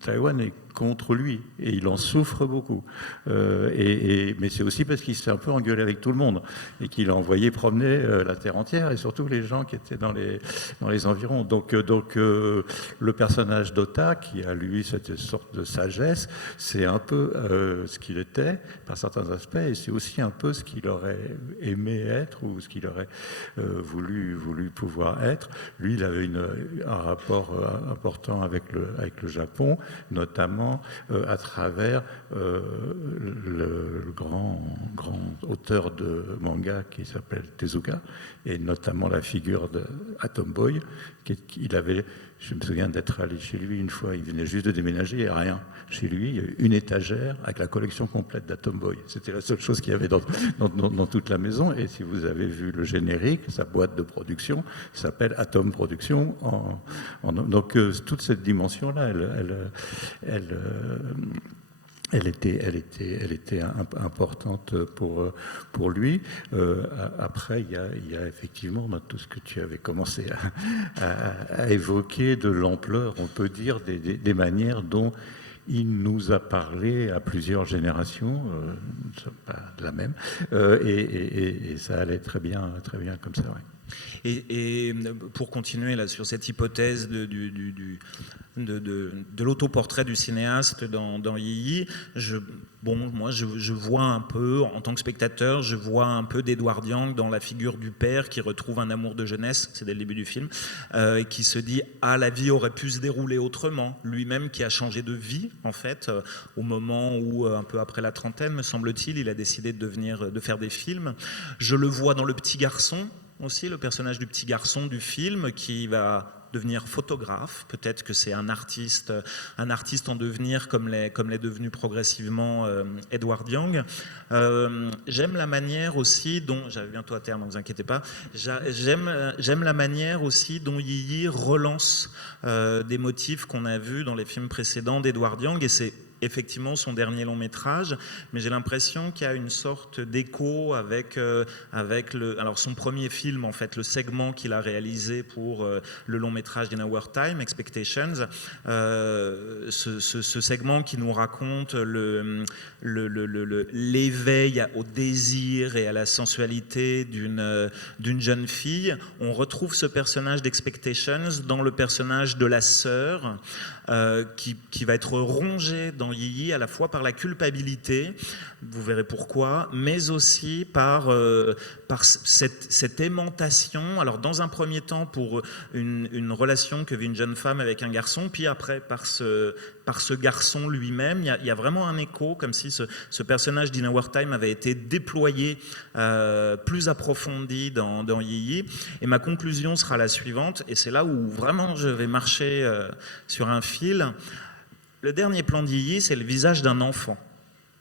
Taïwan est contre lui, et il en souffre beaucoup. Mais c'est aussi parce qu'il s'est un peu engueulé avec tout le monde, et qu'il a envoyé promener la terre entière, et surtout les gens qui étaient dans les environs. Donc le personnage d'Ota, qui a lui cette sorte de sagesse, c'est un peu ce qu'il était par certains aspects, et c'est aussi un peu ce qu'il aurait aimé être ou ce qu'il aurait voulu pouvoir être. Lui, il avait un rapport important avec le Japon, notamment à travers le grand auteur de manga qui s'appelle Tezuka, et notamment la figure de Atom Boy. Je me souviens d'être allé chez lui une fois, il venait juste de déménager, il n'y avait rien. Chez lui, il y avait une étagère avec la collection complète d'Atom Boy. C'était la seule chose qu'il y avait dans toute la maison. Et si vous avez vu le générique, sa boîte de production s'appelle Atom Production. Donc toute cette dimension-là, elle était importante pour lui. Après, il y a effectivement dans tout ce que tu avais commencé à évoquer de l'ampleur, on peut dire, des manières dont il nous a parlé à plusieurs générations, pas de la même, et ça allait très bien comme ça. Ouais. Et pour continuer là, sur cette hypothèse de l'autoportrait du cinéaste dans Yi Yi, moi je vois un peu, en tant que spectateur, je vois un peu d'Edward Yang dans la figure du père qui retrouve un amour de jeunesse, c'est dès le début du film, et qui se dit « Ah, la vie aurait pu se dérouler autrement », lui-même qui a changé de vie, en fait, au moment où, un peu après la trentaine, me semble-t-il, il a décidé de faire des films. Je le vois dans Le Petit Garçon, aussi, le personnage du petit garçon du film qui va devenir photographe. Peut-être que c'est un artiste en devenir comme l'est devenu progressivement Edward Yang. J'aime la manière aussi dont, j'arrive bientôt à terme, ne vous inquiétez pas, j'aime la manière aussi dont Yi Yi relance des motifs qu'on a vus dans les films précédents d'Edward Yang, et c'est effectivement son dernier long métrage, mais j'ai l'impression qu'il y a une sorte d'écho avec alors son premier film, en fait, le segment qu'il a réalisé pour le long métrage d'In Our Time, Expectations, ce segment qui nous raconte l'éveil au désir et à la sensualité d'une jeune fille. On retrouve ce personnage d'Expectations dans le personnage de la sœur, qui va être rongée dans Yi à la fois par la culpabilité, vous verrez pourquoi, mais aussi par cette aimantation. Alors dans un premier temps pour une relation que vit une jeune femme avec un garçon, puis après par ce garçon lui-même. Il y a vraiment un écho, comme si ce personnage d'In Our Time avait été déployé plus approfondi dans Yi. Et ma conclusion sera la suivante, et c'est là où vraiment je vais marcher sur un fil. Le dernier plan de Yi, c'est le visage d'un enfant.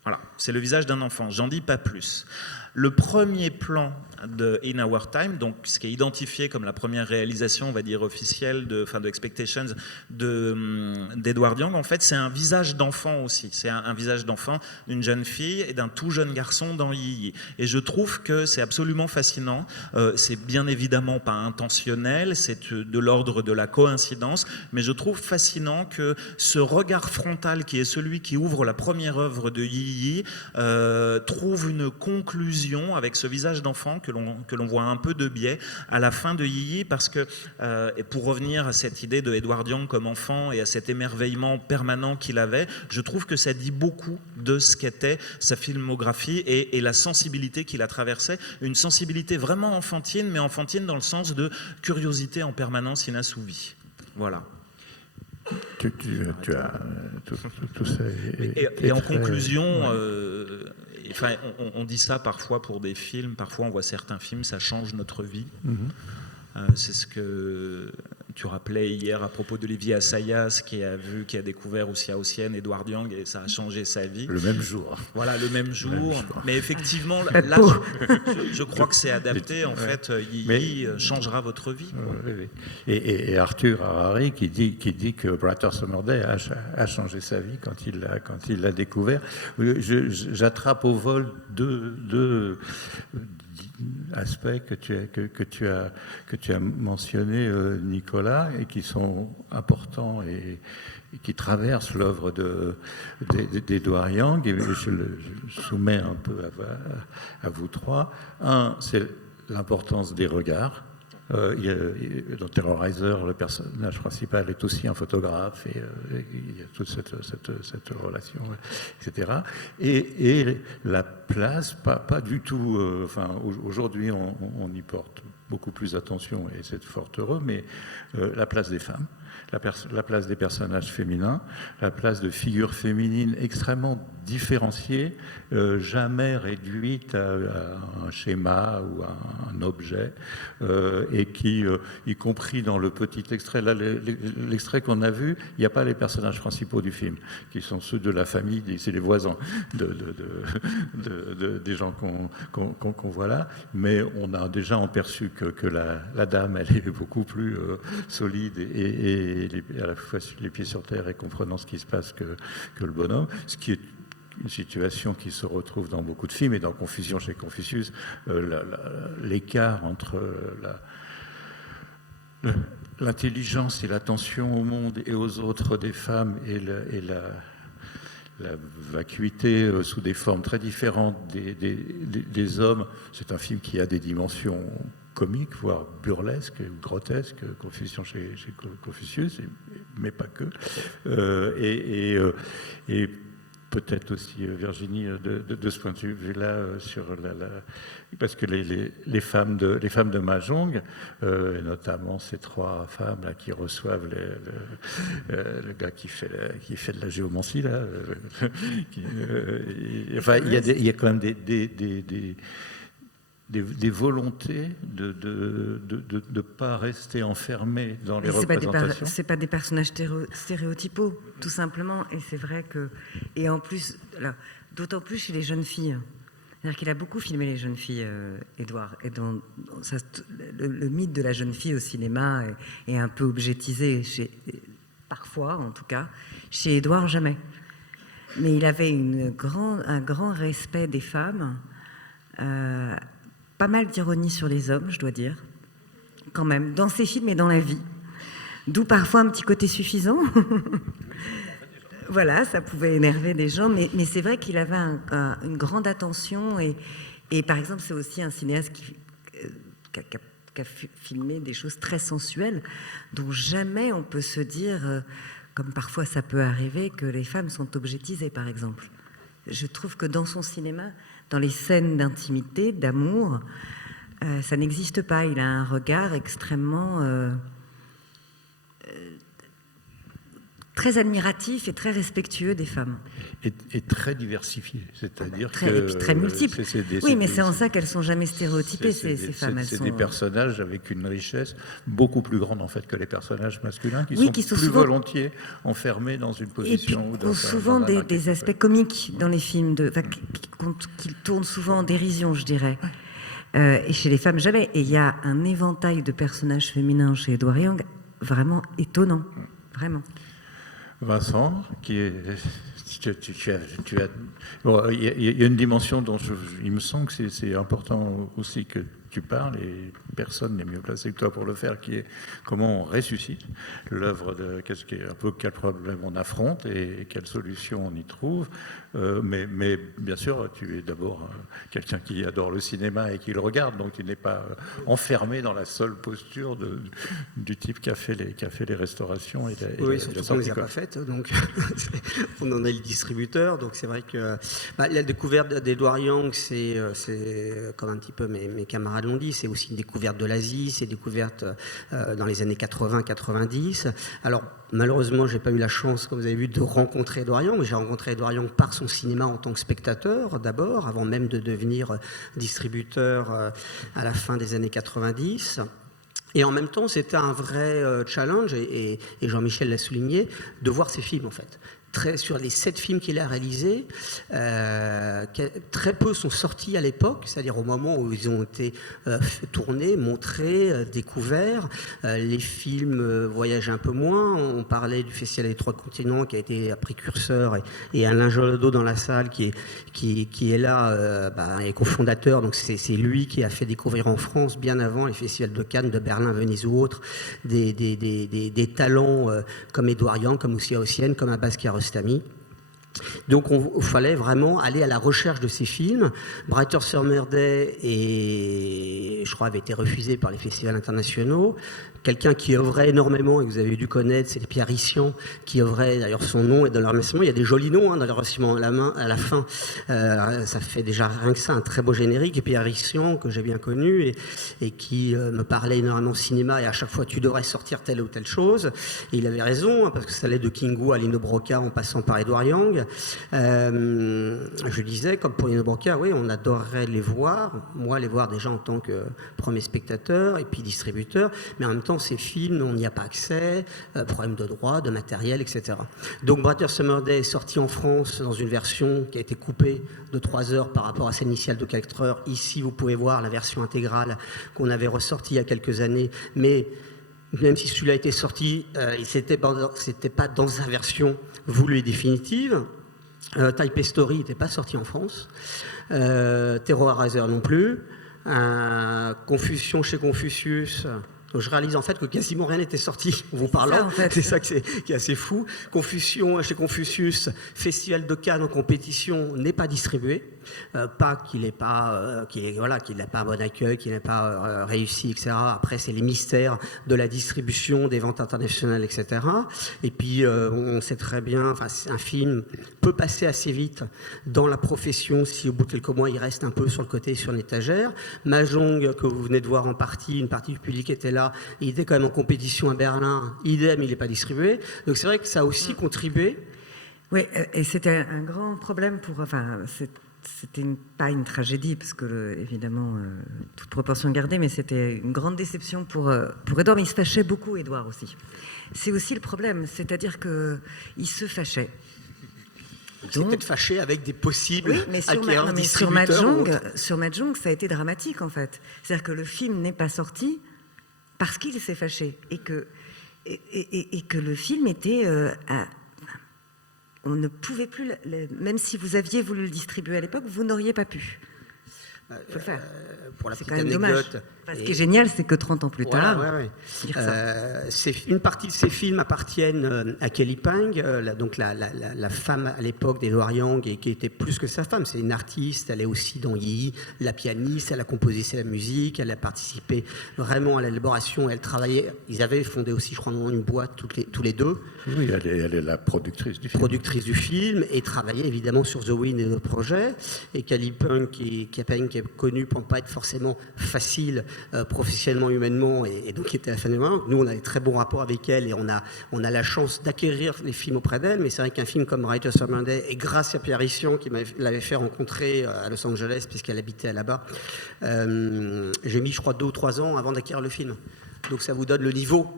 Voilà, c'est le visage d'un enfant, j'en dis pas plus. Le premier plan de In Our Time, donc ce qui est identifié comme la première réalisation, on va dire officielle de Expectations d'Edward Young, en fait, c'est un visage d'enfant aussi. C'est un visage d'enfant d'une jeune fille et d'un tout jeune garçon dans Yi. Et je trouve que c'est absolument fascinant. C'est bien évidemment pas intentionnel, c'est de l'ordre de la coïncidence, mais je trouve fascinant que ce regard frontal qui est celui qui ouvre la première œuvre de Yi trouve une conclusion avec ce visage d'enfant que l'on voit un peu de biais à la fin de Yi, parce que, et pour revenir à cette idée de Edward Young comme enfant et à cet émerveillement permanent qu'il avait, je trouve que ça dit beaucoup de ce qu'était sa filmographie et la sensibilité qu'il a traversée, une sensibilité vraiment enfantine, mais enfantine dans le sens de curiosité en permanence inassouvie. Voilà. Tu as tout ça. Et en conclusion, enfin, on dit ça parfois pour des films, parfois on voit certains films, ça change notre vie. C'est ce que tu rappelais hier à propos d'Olivier Assayas, qui a découvert aussi à Haussienne Edward Young, et ça a changé sa vie. Le même jour. Voilà, le même jour. Mais effectivement, là, je crois que c'est adapté. En fait, Yi changera votre vie. Oui. Et Arthur Harari qui dit que Brighter Summer Day a changé sa vie quand il l'a découvert. J'attrape au vol deux aspects que tu as mentionnés, Nicolas, et qui sont importants et qui traversent l'œuvre d'Edward Young, et je le soumets un peu à vous trois. Un, c'est l'importance des regards. Dans Terrorizer, le personnage principal est aussi un photographe, et il y a toute cette relation, etc. Et la place, pas du tout. Aujourd'hui, on y porte beaucoup plus attention, et c'est fort heureux. Mais la place des femmes, la place des personnages féminins, la place de figures féminines extrêmement différenciées, jamais réduites à un schéma ou à un objet, et qui, y compris dans le petit extrait, là, l'extrait qu'on a vu, il n'y a pas les personnages principaux du film, qui sont ceux de la famille, c'est les voisins des gens qu'on voit là, mais on a déjà aperçu que la dame, elle est beaucoup plus solide et à la fois les pieds sur terre et comprenant ce qui se passe que le bonhomme, ce qui est une situation qui se retrouve dans beaucoup de films, et dans Confusion chez Confucius, l'écart entre l'intelligence et l'attention au monde et aux autres des femmes et la vacuité sous des formes très différentes des hommes. C'est un film qui a des dimensions comiques, voire burlesques, grotesques, Confusion chez Confucius, mais pas que. Et peut-être aussi, Virginie, de ce point de vue-là, parce que les femmes de Mahjong, et notamment ces trois femmes là qui reçoivent le gars qui fait de la géomancie là, il y a quand même des volontés de ne pas rester enfermés dans les représentations. C'est pas des personnages stéréotypaux, tout simplement. Et c'est vrai que... Et en plus, d'autant plus chez les jeunes filles. C'est-à-dire qu'il a beaucoup filmé les jeunes filles, Edward. Et le mythe de la jeune fille au cinéma est un peu objetisé, parfois en tout cas. Chez Edward, jamais. Mais il avait un grand respect des femmes, pas mal d'ironie sur les hommes, je dois dire, quand même, dans ses films et dans la vie. D'où parfois un petit côté suffisant. Voilà, ça pouvait énerver des gens, mais c'est vrai qu'il avait une grande attention et par exemple, c'est aussi un cinéaste qui a filmé des choses très sensuelles dont jamais on peut se dire, comme parfois ça peut arriver, que les femmes sont objetisées, par exemple. Je trouve que dans son cinéma, dans les scènes d'intimité, d'amour, ça n'existe pas. Il a un regard extrêmement... très admiratif et très respectueux des femmes. Et très diversifié, c'est-à-dire que... Et puis très multiple. Oui, mais c'est en ça qu'elles ne sont jamais stéréotypées, ces femmes. C'est des personnages avec une richesse beaucoup plus grande en fait que les personnages masculins, qui sont plus souvent volontiers enfermés dans une position. Et puis, souvent des aspects comiques dans les films, qui tournent souvent en dérision, je dirais. Et chez les femmes, jamais. Et il y a un éventail de personnages féminins chez Edward Young vraiment étonnant. Vraiment. Vincent, il y a une dimension dont il me semble que c'est important aussi que tu parles, et personne n'est mieux placé que toi pour le faire, qui est comment on ressuscite l'œuvre de quel problème on affronte et quelle solution on y trouve. Mais bien sûr, tu es d'abord quelqu'un qui adore le cinéma et qui le regarde, donc tu n'es pas enfermé dans la seule posture du type qui a fait les restaurations. Oui, surtout qu'on ne les a pas faites, donc on en est le distributeur, donc c'est vrai que la découverte d'Edward Young, c'est comme un petit peu mes camarades l'ont dit, c'est aussi une découverte de l'Asie, c'est une découverte dans les années 80-90. Alors, malheureusement, je n'ai pas eu la chance, comme vous avez vu, de rencontrer Edward Young. J'ai rencontré Edward Young par son cinéma en tant que spectateur, d'abord, avant même de devenir distributeur à la fin des années 90. Et en même temps, c'était un vrai challenge, et Jean-Michel l'a souligné, de voir ces films, en fait. Sur les 7 films qu'il a réalisés, très peu sont sortis à l'époque, c'est-à-dire au moment où ils ont été tournés, montrés, découverts. Les films voyagent un peu moins. On parlait du Festival des 3 continents qui a été un précurseur, et Alain Jolodot dans la salle qui est là, est cofondateur. Donc c'est lui qui a fait découvrir en France, bien avant les festivals de Cannes, de Berlin, Venise ou autres, des talents comme Edward Young, comme Moussia Ossienne, comme Abbas Kiarostami. Donc il fallait vraiment aller à la recherche de ces films. Brighter Summer Day, je crois, avait été refusé par les festivals internationaux. Quelqu'un qui œuvrait énormément, et que vous avez dû connaître, c'est Pierre Rissian, qui œuvrait, d'ailleurs son nom est dans leur remerciement. Il y a des jolis noms dans leur remerciement à la fin. Ça fait déjà rien que ça, un très beau générique. Et Pierre Rissian, que j'ai bien connu, et qui me parlait énormément de cinéma, et à chaque fois, tu devrais sortir telle ou telle chose. Et il avait raison, parce que ça allait de Kingu à Lino Broca en passant par Edward Young. Je disais, comme pour Lino Broca, oui, on adorerait les voir. Moi, les voir déjà en tant que premier spectateur et puis distributeur. Mais en même temps, ces films, on n'y a pas accès, problème de droit, de matériel, etc. Donc Brighter Summer Day est sorti en France dans une version qui a été coupée de 3 heures par rapport à celle initiale de 4 heures. Ici, vous pouvez voir la version intégrale qu'on avait ressortie il y a quelques années, mais même si celui-là a été sorti, c'était pas dans sa version voulue et définitive. Taipei Story n'était pas sorti en France, Terrorizer non plus, Confusion chez Confucius. Donc je réalise en fait que quasiment rien n'était sorti en vous parlant. Ça, en fait. C'est ça qui est assez fou. Confusion chez Confucius, Festival de Cannes en compétition, n'est pas distribué. Pas qu'il n'ait pas, qu'il n'a pas un bon accueil, qu'il n'ait pas réussi, etc. Après, c'est les mystères de la distribution, des ventes internationales, etc. Et puis, on sait très bien, un film peut passer assez vite dans la profession si au bout de quelques mois, il reste un peu sur le côté, sur l'étagère. Mahjong, que vous venez de voir en partie, une partie du public était là, il était quand même en compétition à Berlin, idem, il n'est pas distribué. Donc c'est vrai que ça a aussi contribué. Oui, et c'était un grand problème pour... C'était pas une tragédie, parce que, évidemment, toute proportion gardée, mais c'était une grande déception pour Edward, mais il se fâchait beaucoup, Edward, aussi. C'est aussi le problème, c'est-à-dire qu'il se fâchait. Il s'est peut-être fâché avec des possibles acquéreurs, distributeurs. Sur Mahjong, ça a été dramatique, en fait. C'est-à-dire que le film n'est pas sorti parce qu'il s'est fâché, et que le film était... on ne pouvait plus, même si vous aviez voulu le distribuer à l'époque, vous n'auriez pas pu. Il faut le faire. Pour la C'est petite quand même anecdote. dommage. Ce qui est génial, c'est que 30 ans plus tard, dire ça. Une partie de ces films appartiennent à Kelly Pang, donc la femme à l'époque d'Edward Young, et qui était plus que sa femme. C'est une artiste, elle est aussi dans Yi, la pianiste, elle a composé sa musique, elle a participé vraiment à l'élaboration, elle travaillait, ils avaient fondé aussi, je crois, une boîte tous les deux. Oui, elle est la productrice du film. Productrice du film, et travaillait évidemment sur The Wind et d'autres projets. Et Kelly Pang, qui est connue pour ne pas être forcément facile professionnellement, humainement, et donc qui était la fan de moi. Nous, on a des très bons rapports avec elle, et on a la chance d'acquérir les films auprès d'elle. Mais c'est vrai qu'un film comme Writer's Summer Day, et grâce à Pierre Rissian, qui l'avait fait rencontrer à Los Angeles, puisqu'elle habitait là-bas, j'ai mis, je crois, 2 ou 3 ans avant d'acquérir le film. Donc ça vous donne le niveau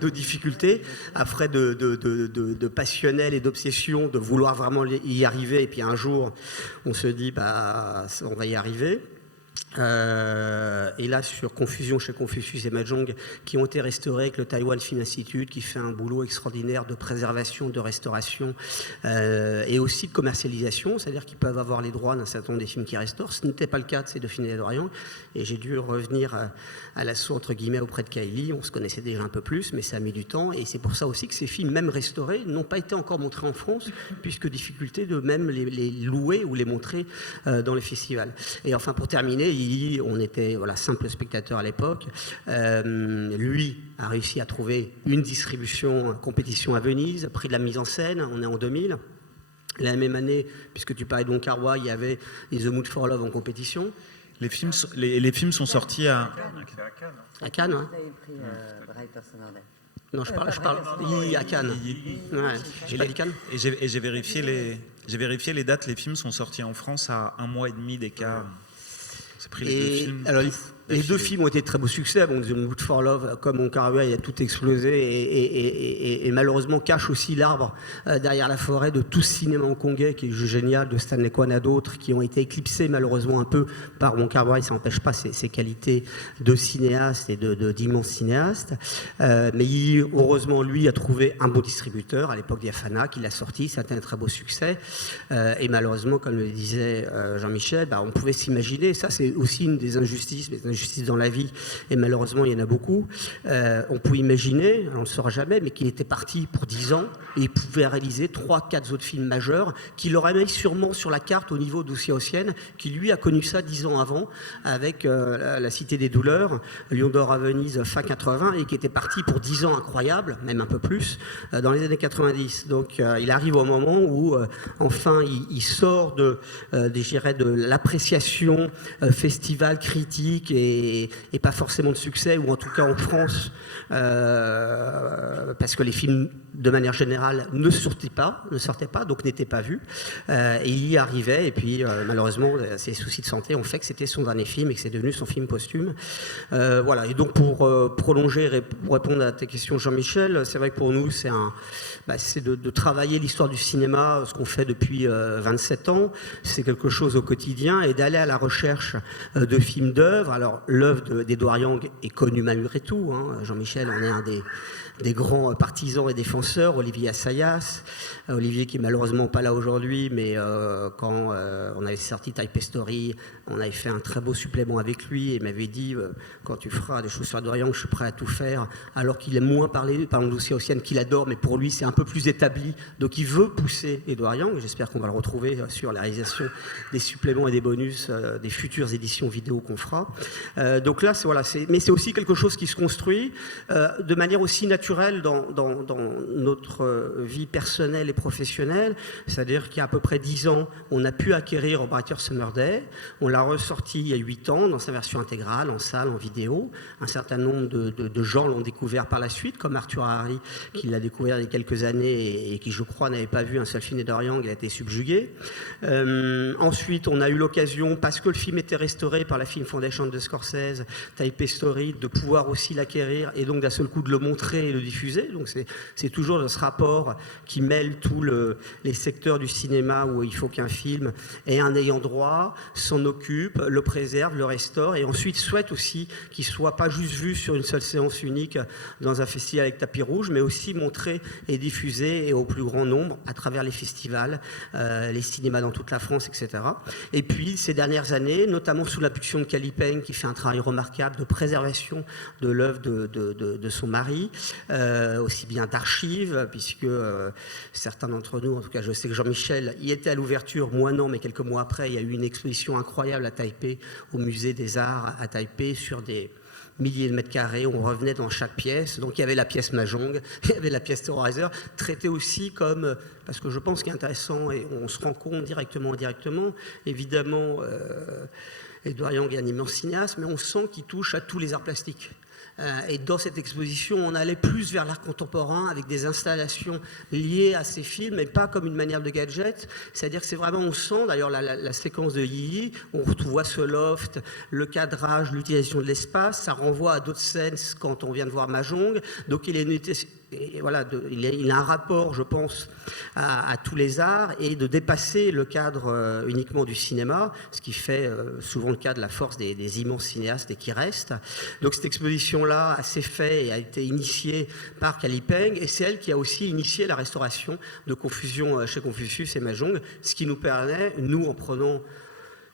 de difficulté, après de passionnel et d'obsession, de vouloir vraiment y arriver, et puis un jour, on se dit, on va y arriver. Et là, sur Confusion chez Confucius et Mahjong, qui ont été restaurés avec le Taiwan Film Institute, qui fait un boulot extraordinaire de préservation, de restauration, et aussi de commercialisation, c'est-à-dire qu'ils peuvent avoir les droits d'un certain nombre des films qui restaurent. Ce n'était pas le cas de ces 2 films d'Edward Young, et j'ai dû revenir à l'assaut, entre guillemets, auprès de Kylie. On se connaissait déjà un peu plus, mais ça a mis du temps, et c'est pour ça aussi que ces films, même restaurés, n'ont pas été encore montrés en France, puisque difficulté de même les louer ou les montrer dans les festivals. Et enfin, pour terminer, on était simple spectateur à l'époque. Lui a réussi à trouver une compétition à Venise, prix de la mise en scène, on est en 2000. La même année, puisque tu parlais de Wong Kar-wai, il y avait The Mood for Love en compétition. Les films sont sortis à Cannes, hein. Non, je parle à Cannes. Ouais. J'ai pas dit Cannes. Et j'ai vérifié les dates. Les films sont sortis en France à 1 mois et demi d'écart. C'est pris les 2 films. Alors, les 2 films ont été de très beaux succès. The Mood for Love, comme Wong Kar-wai, il a tout explosé, et malheureusement cache aussi l'arbre derrière la forêt de tout ce cinéma hongkongais qui est génial, de Stanley Kwan à d'autres, qui ont été éclipsés malheureusement un peu par Wong Kar-wai. Ça n'empêche pas ses qualités de cinéaste et d'immense cinéaste. Mais heureusement, lui a trouvé un beau distributeur à l'époque d'Iafana, qui l'a sorti. C'était un très beau succès. Et malheureusement, comme le disait Jean-Michel, on pouvait s'imaginer, ça c'est aussi une des injustices dans la vie, et malheureusement il y en a beaucoup. On peut imaginer, on ne le saura jamais, mais qu'il était parti pour 10 ans, et il pouvait réaliser 3-4 autres films majeurs qu'il aurait mis sûrement sur la carte au niveau d'Oussia Ossienne, qui lui a connu ça 10 ans avant avec La Cité des Douleurs, Lion d'Or à Venise fin 80, et qui était parti pour 10 ans incroyables, même un peu plus, dans les années 90. Donc il arrive au moment où enfin il sort de l'appréciation festival, critique, et pas forcément de succès, ou en tout cas en France, parce que les films de manière générale ne sortaient pas, donc n'étaient pas vus, et il y arrivait, et puis malheureusement ses soucis de santé ont fait que c'était son dernier film et que c'est devenu son film posthume. Voilà, et donc pour prolonger, pour répondre à tes questions, Jean-Michel, c'est vrai que pour nous c'est de travailler l'histoire du cinéma, ce qu'on fait depuis 27 ans, c'est quelque chose au quotidien, et d'aller à la recherche de films d'œuvres. Alors l'œuvre d'Edward Young est connue malgré tout, hein. Jean-Michel en est un des grands partisans et défenseurs, Olivier Assayas. Olivier qui est malheureusement pas là aujourd'hui, mais quand on avait sorti Type Story, on avait fait un très beau supplément avec lui, et il m'avait dit quand tu feras des choses sur Edward Young, je suis prêt à tout faire, alors qu'il aime moins parler d'Oussia Ossienne, qu'il adore, mais pour lui c'est un peu plus établi, donc il veut pousser Edward Young. J'espère qu'on va le retrouver sur la réalisation des suppléments et des bonus des futures éditions vidéo qu'on fera. Donc là mais c'est aussi quelque chose qui se construit de manière aussi naturelle dans notre vie personnelle et professionnelle, c'est-à-dire qu'il y a à peu près 10 ans, on a pu acquérir Writer's Summer Day, on l'a ressorti il y a 8 ans dans sa version intégrale, en salle, en vidéo. Un certain nombre de gens l'ont découvert par la suite, comme Arthur Harari, qui l'a découvert il y a quelques années et qui, je crois, n'avait pas vu un seul film d'Edward Young, a été subjugué. Ensuite, on a eu l'occasion, parce que le film était restauré par la Film Foundation de Scorsese, Type Story, de pouvoir aussi l'acquérir et donc d'un seul coup de le montrer et le diffuser. Donc c'est toujours toujours dans ce rapport qui mêle tous les secteurs du cinéma où il faut qu'un film ait un ayant droit, s'en occupe, le préserve, le restaure, et ensuite souhaite aussi qu'il ne soit pas juste vu sur une seule séance unique dans un festival avec tapis rouge, mais aussi montré et diffusé et au plus grand nombre à travers les festivals, les cinémas dans toute la France, etc. Et puis, ces dernières années, notamment sous l'impulsion de Cally Peng, qui fait un travail remarquable de préservation de l'œuvre de son mari, aussi bien d'archives, puisque certains d'entre nous, en tout cas je sais que Jean-Michel y était à l'ouverture, moi non, mais quelques mois après, il y a eu une exposition incroyable à Taipei, au musée des Arts à Taipei, sur des milliers de mètres carrés, on revenait dans chaque pièce. Donc il y avait la pièce Mahjong, il y avait la pièce Terrorizer, traitée aussi comme, parce que je pense qu'il est intéressant, et on se rend compte directement ou indirectement, évidemment, Édouard Yang est un immense cinéaste, mais on sent qu'il touche à tous les arts plastiques. Et dans cette exposition, on allait plus vers l'art contemporain avec des installations liées à ces films, et pas comme une manière de gadget. C'est-à-dire que c'est vraiment, on sent, d'ailleurs la séquence de Yi, on voit ce loft, le cadrage, l'utilisation de l'espace, ça renvoie à d'autres scènes quand on vient de voir Mahjong. Donc il a un rapport, je pense, à tous les arts, et de dépasser le cadre uniquement du cinéma, ce qui fait souvent le cas de la force des immenses cinéastes et qui restent. Donc cette exposition-là a s'est faite et a été initiée par Cally Peng, et c'est elle qui a aussi initié la restauration de Confusion chez Confucius et Mahjong, ce qui nous permet, nous, en prenant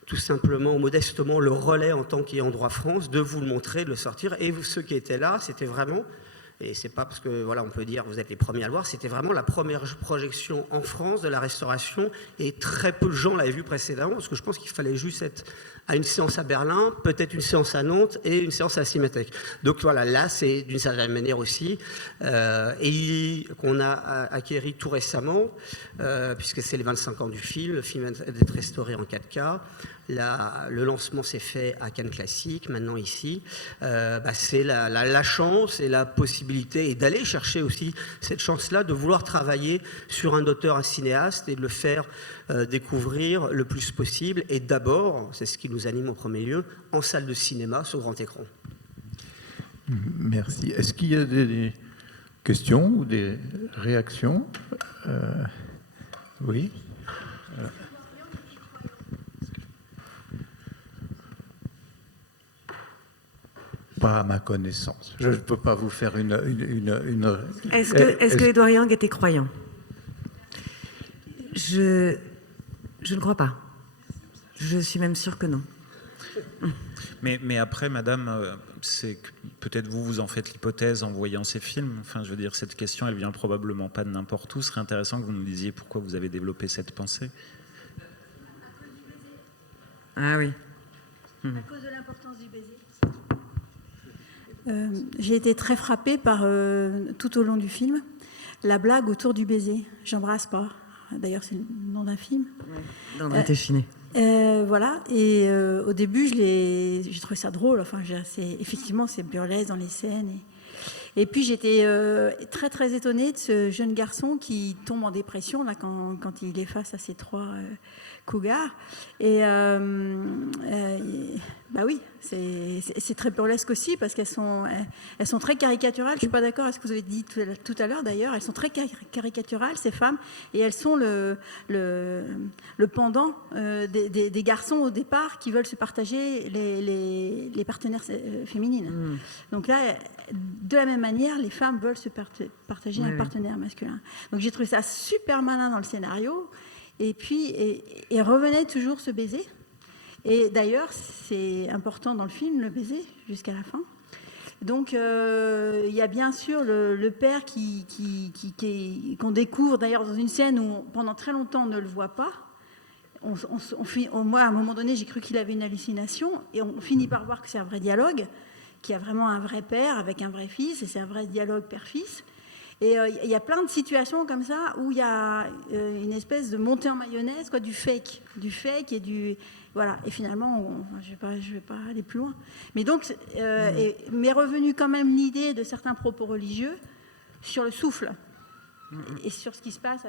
tout simplement, modestement, le relais en tant qu'ayant droit France, de vous le montrer, de le sortir. Et vous, ceux qui étaient là, c'était vraiment... Et c'est pas parce que, voilà, on peut dire vous êtes les premiers à le voir, c'était vraiment la première projection en France de la restauration, et très peu de gens l'avaient vu précédemment, parce que je pense qu'il fallait juste être à une séance à Berlin, peut-être une séance à Nantes et une séance à la Cinémathèque. Donc voilà, là, c'est d'une certaine manière aussi, et qu'on a acquéri tout récemment, puisque c'est les 25 ans du film, le film vient d'être restauré en 4K. Le lancement s'est fait à Cannes Classique, maintenant ici. C'est la chance et la possibilité, et d'aller chercher aussi cette chance-là de vouloir travailler sur un auteur, un cinéaste, et de le faire découvrir le plus possible. Et d'abord, c'est ce qui nous anime en premier lieu, en salle de cinéma, sur grand écran. Merci. Est-ce qu'il y a des questions ou des réactions? Oui. Pas à ma connaissance. Je ne peux pas vous faire une... Est-ce que Édouard Yang était croyant? Je ne crois pas. Je suis même sûre que non. Mais après, madame, c'est que peut-être vous en faites l'hypothèse en voyant ces films. Enfin, je veux dire, cette question, elle vient probablement pas de n'importe où. Ce serait intéressant que vous nous disiez pourquoi vous avez développé cette pensée. Ah oui. À cause de l'importance du baiser. J'ai été très frappée par, tout au long du film, la blague autour du baiser. J'embrasse pas. D'ailleurs, c'est le nom d'un film. Dans un définé. Voilà. Et au début, j'ai trouvé ça drôle. Enfin, effectivement, c'est burlesque dans les scènes. Et puis, j'étais très, très étonnée de ce jeune garçon qui tombe en dépression là, quand il est face à ces trois cougars. Et bah oui, c'est très burlesque aussi parce qu'elles sont très caricaturales. Je ne suis pas d'accord avec ce que vous avez dit tout à l'heure d'ailleurs. Elles sont très caricaturales, ces femmes, et elles sont le pendant des garçons au départ qui veulent se partager les partenaires féminines. Donc là, de la même manière, les femmes veulent se partager un partenaire masculin. Donc j'ai trouvé ça super malin dans le scénario. Et puis, et revenait toujours ce baiser. Et d'ailleurs, c'est important dans le film, le baiser, jusqu'à la fin. Donc, il y a bien sûr le père qu'on découvre, d'ailleurs, dans une scène où, pendant très longtemps, on ne le voit pas. Moi, à un moment donné, j'ai cru qu'il avait une hallucination. Et on finit par voir que c'est un vrai dialogue, qu'il y a vraiment un vrai père avec un vrai fils, et c'est un vrai dialogue père-fils. Et il y a plein de situations comme ça où il y a une espèce de montée en mayonnaise, quoi, du fake et du... Voilà, et finalement, je vais pas aller plus loin. Mais donc, m'est revenue quand même l'idée de certains propos religieux sur le souffle et sur ce qui se passe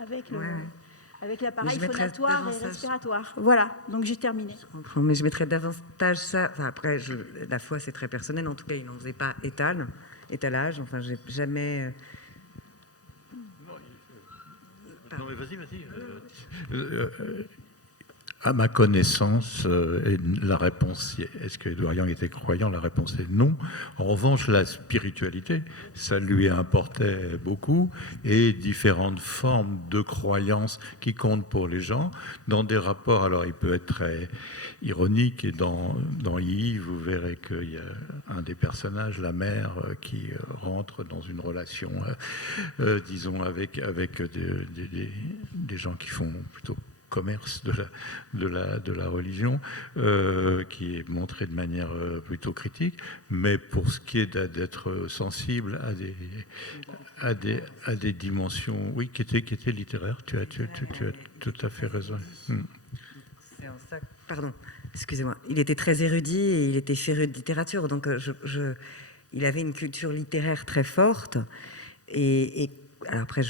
avec l'appareil phonatoire et respiratoire. Voilà, donc j'ai terminé. Mais je mettrais davantage ça... Enfin, après, la foi, c'est très personnel. En tout cas, il n'en faisait pas étalage. Enfin, j'ai jamais Non, mais vas-y. À ma connaissance, la réponse, est-ce que Edouard Young était croyant? La réponse est non. En revanche, la spiritualité, ça lui importait beaucoup, et différentes formes de croyances qui comptent pour les gens, dans des rapports, alors il peut être très ironique, et dans Yi, vous verrez qu'il y a un des personnages, la mère, qui rentre dans une relation, disons, avec des gens qui font plutôt commerce de la religion, qui est montré de manière plutôt critique, mais pour ce qui est d'être sensible à des dimensions, oui, qui étaient littéraires, tu as tout à fait raison. C'est en ça, pardon, excusez-moi. Il était très érudit et il était féru de littérature, donc il avait une culture littéraire très forte. Et alors après,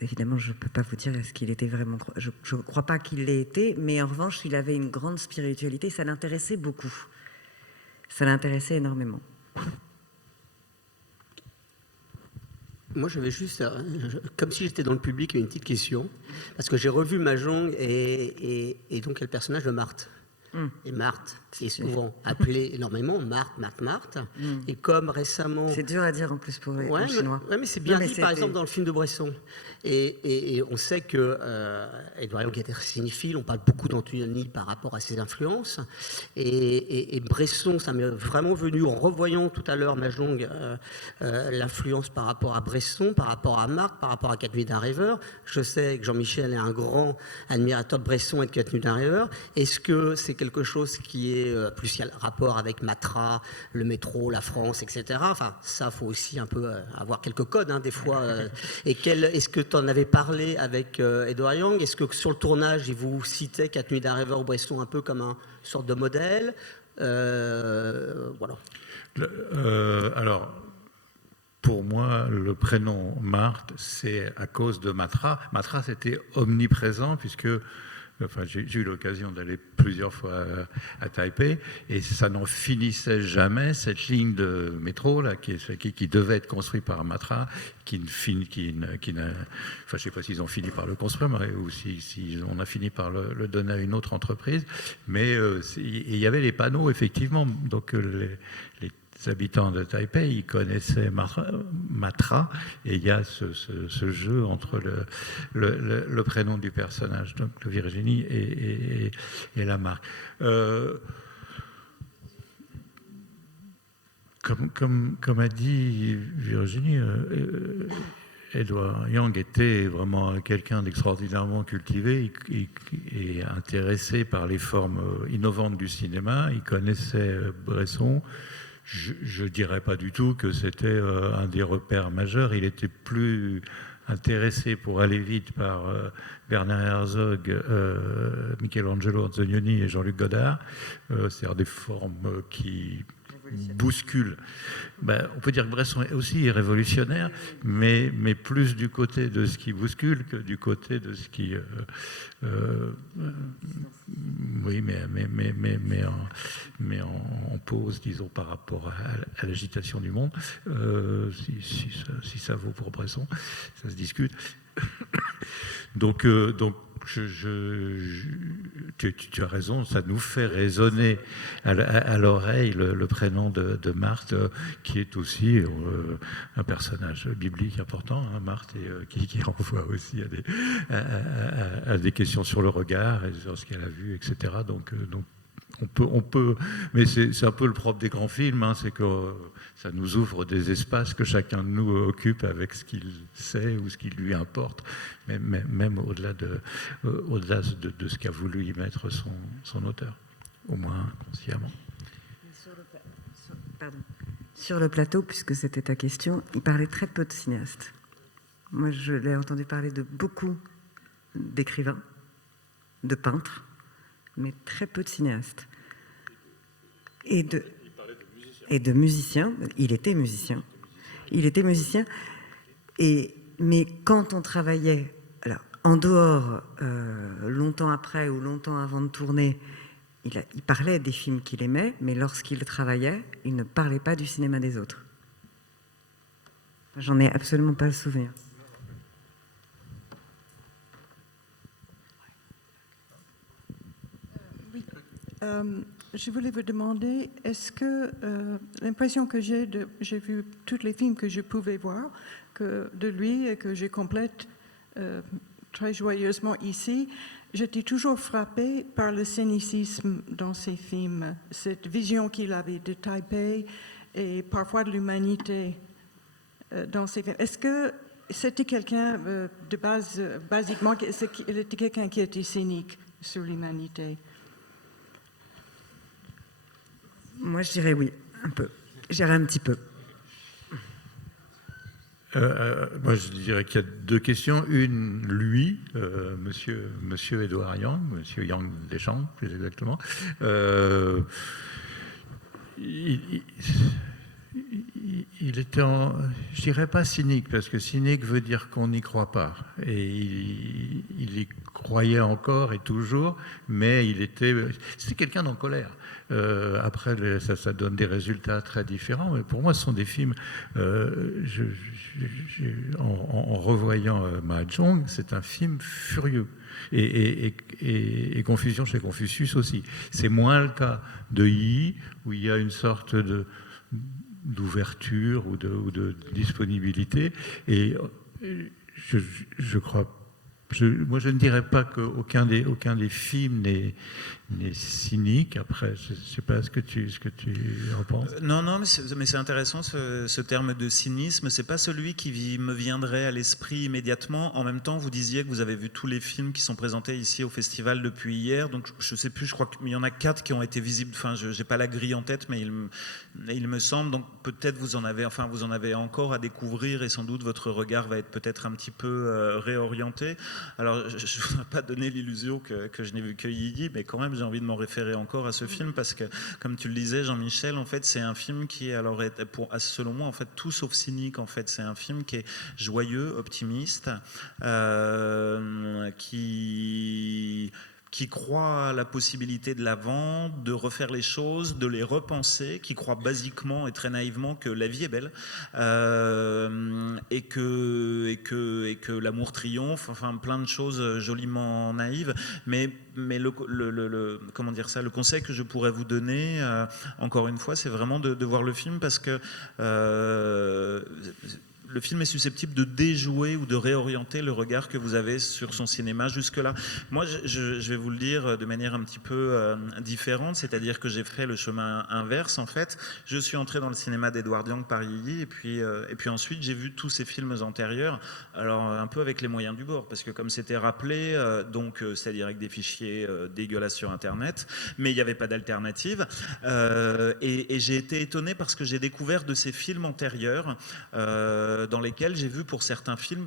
évidemment, je ne peux pas vous dire est-ce qu'il était vraiment... Je ne crois pas qu'il l'ait été, mais en revanche, il avait une grande spiritualité. Ça l'intéressait beaucoup. Ça l'intéressait énormément. Moi, j'avais juste, comme si j'étais dans le public, une petite question. Parce que j'ai revu Mahjong et donc il y a le personnage de Marthe. Et Marthe, c'est souvent appelé énormément Marthe. Et comme récemment... C'est dur à dire en plus pour les Chinois. Oui, mais c'est bien dit, par exemple, dans le film de Bresson. Et on sait que Edouard Young était cinéphile, on parle beaucoup d'Antonioni par rapport à ses influences. Et Bresson, ça m'est vraiment venu, en revoyant tout à l'heure Mahjong, l'influence par rapport à Bresson, par rapport à Marthe, par rapport à 4 Nuits d'un rêveur. Je sais que Jean-Michel est un grand admirateur de Bresson et de 4 Nuits d'un rêveur. Est-ce que c'est quelque chose qui est plus rapport avec Matra, le métro, la France, etc. Enfin, ça, faut aussi un peu avoir quelques codes, des fois. Et est-ce que tu en avais parlé avec Edouard Young? Est-ce que sur le tournage, il vous citait 4 Nuits d'un rêveur ou Bresson un peu comme une sorte de modèle? Voilà. Alors, pour moi, le prénom Marthe, c'est à cause de Matra. Matra, c'était omniprésent, puisque... Enfin, j'ai eu l'occasion d'aller plusieurs fois à Taipei, et ça n'en finissait jamais, cette ligne de métro là, qui devait être construite par Matra, enfin, je ne sais pas s'ils ont fini par le construire, ou si on a fini par le donner à une autre entreprise, mais il y avait les panneaux, effectivement, donc les habitants de Taipei, ils connaissaient Matra, et il y a ce jeu entre le prénom du personnage, donc le Virginie, et la marque. Comme a dit Virginie, Edouard Young était vraiment quelqu'un d'extraordinairement cultivé et intéressé par les formes innovantes du cinéma. Il connaissait Bresson. Je ne dirais pas du tout que c'était un des repères majeurs. Il était plus intéressé pour aller vite par Werner Herzog, Michelangelo Antonioni et Jean-Luc Godard. C'est-à-dire des formes qui bousculent. On peut dire que Bresson aussi est révolutionnaire, mais plus du côté de ce qui bouscule que du côté de ce qui... oui, mais en pause, disons, par rapport à l'agitation du monde. Si ça vaut pour Bresson, ça se discute. Donc tu as raison, ça nous fait résonner à l'oreille le prénom de Marthe, qui est aussi un personnage biblique important, Marthe, et qui renvoie aussi à des questions sur le regard et sur ce qu'elle a vu, etc. Donc on peut, mais c'est un peu le propre des grands films, c'est que ça nous ouvre des espaces que chacun de nous occupe avec ce qu'il sait ou ce qui lui importe, même au-delà de ce qu'a voulu y mettre son auteur, au moins consciemment. Sur le plateau, puisque c'était ta question, il parlait très peu de cinéastes. Moi, je l'ai entendu parler de beaucoup d'écrivains, de peintres, mais très peu de cinéastes. Et de musiciens. Il était musicien. Mais quand on travaillait, alors, en dehors, longtemps après ou longtemps avant de tourner, il parlait des films qu'il aimait, mais lorsqu'il travaillait, il ne parlait pas du cinéma des autres. J'en ai absolument pas le souvenir. Je voulais vous demander, est-ce que l'impression que j'ai vu tous les films que je pouvais voir de lui et que je complète très joyeusement ici, j'étais toujours frappée par le cynicisme dans ces films, cette vision qu'il avait de Taipei et parfois de l'humanité dans ces films. Est-ce que c'était quelqu'un de base, basiquement, il était quelqu'un qui était cynique sur l'humanité? Moi, je dirais oui, un peu. Je dirais un petit peu. Moi, je dirais qu'il y a deux questions. Une, lui, monsieur Édouard Yang, monsieur Yang Deschamps, plus exactement. Il était, je dirais pas cynique, parce que cynique veut dire qu'on n'y croit pas. Et il y croyait encore et toujours, mais c'était quelqu'un en colère. Après, ça donne des résultats très différents. Mais pour moi, ce sont des films. En revoyant Mahjong, c'est un film furieux. Et Confusion chez Confucius aussi. C'est moins le cas de Yi, où il y a une sorte d'ouverture ou de disponibilité. Et je crois. Moi, je ne dirais pas qu'aucun des films n'est cynique. Après, je ne sais pas ce que tu en penses. Non, mais c'est intéressant ce terme de cynisme. C'est pas celui qui me viendrait à l'esprit immédiatement. En même temps, vous disiez que vous avez vu tous les films qui sont présentés ici au festival depuis hier. Donc, je sais plus. Je crois qu'il y en a 4 qui ont été visibles. Enfin, je n'ai pas la grille en tête, mais il me semble. Donc, peut-être vous en avez encore à découvrir, et sans doute votre regard va être peut-être un petit peu réorienté. Alors, je ne voudrais pas donner l'illusion que je n'ai vu que Yi, mais quand même, j'ai envie de m'en référer encore à ce film, parce que, comme tu le disais, Jean-Michel, en fait, c'est un film qui est, selon moi, en fait, tout sauf cynique. En fait, c'est un film qui est joyeux, optimiste, qui croit à la possibilité de l'avant, de refaire les choses, de les repenser, qui croit basiquement et très naïvement que la vie est belle, et que l'amour triomphe, enfin plein de choses joliment naïves, mais comment dire ça, le conseil que je pourrais vous donner, encore une fois, c'est vraiment de voir le film, parce que le film est susceptible de déjouer ou de réorienter le regard que vous avez sur son cinéma jusque-là. Moi, je vais vous le dire de manière un petit peu différente, c'est-à-dire que j'ai fait le chemin inverse, en fait. Je suis entré dans le cinéma d'Edouard Yang par Yi, et puis ensuite, j'ai vu tous ces films antérieurs, alors un peu avec les moyens du bord, parce que comme c'était rappelé, c'est-à-dire avec des fichiers dégueulasses sur Internet, mais il n'y avait pas d'alternative, et j'ai été étonné parce que j'ai découvert de ces films antérieurs dans lesquels j'ai vu pour certains films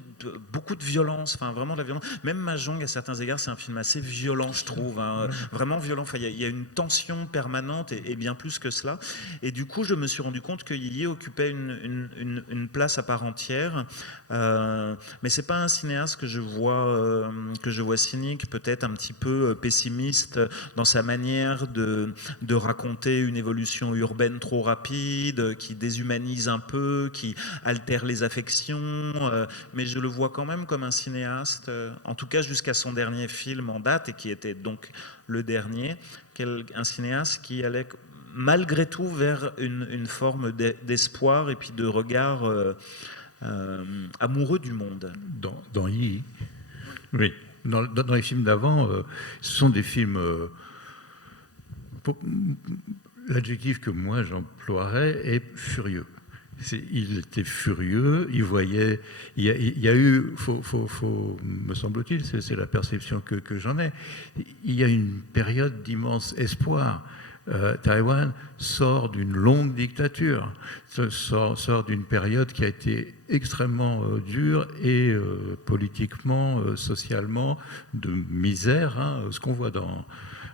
beaucoup de violence, enfin vraiment de la violence. Même Mahjong, à certains égards, c'est un film assez violent, je trouve, hein, vraiment violent. Enfin, il y a une tension permanente et bien plus que cela. Et du coup, je me suis rendu compte que Yi occupait une place à part entière. Mais c'est pas un cinéaste que je vois cynique, peut-être un petit peu pessimiste dans sa manière de raconter une évolution urbaine trop rapide, qui déshumanise un peu, qui altère les affections, mais je le vois quand même comme un cinéaste, en tout cas jusqu'à son dernier film en date, et qui était donc le dernier, un cinéaste qui allait malgré tout vers une forme d'espoir et puis de regard amoureux du monde. Dans Yi, oui. Dans les films d'avant, ce sont des films... l'adjectif que moi j'emploierais est furieux. Il était furieux, il voyait... Il y a eu, me semble-t-il, c'est la perception que j'en ai, il y a une période d'immense espoir. Taïwan sort d'une longue dictature, sort d'une période qui a été extrêmement dure et politiquement, socialement, de misère, hein, ce qu'on voit dans...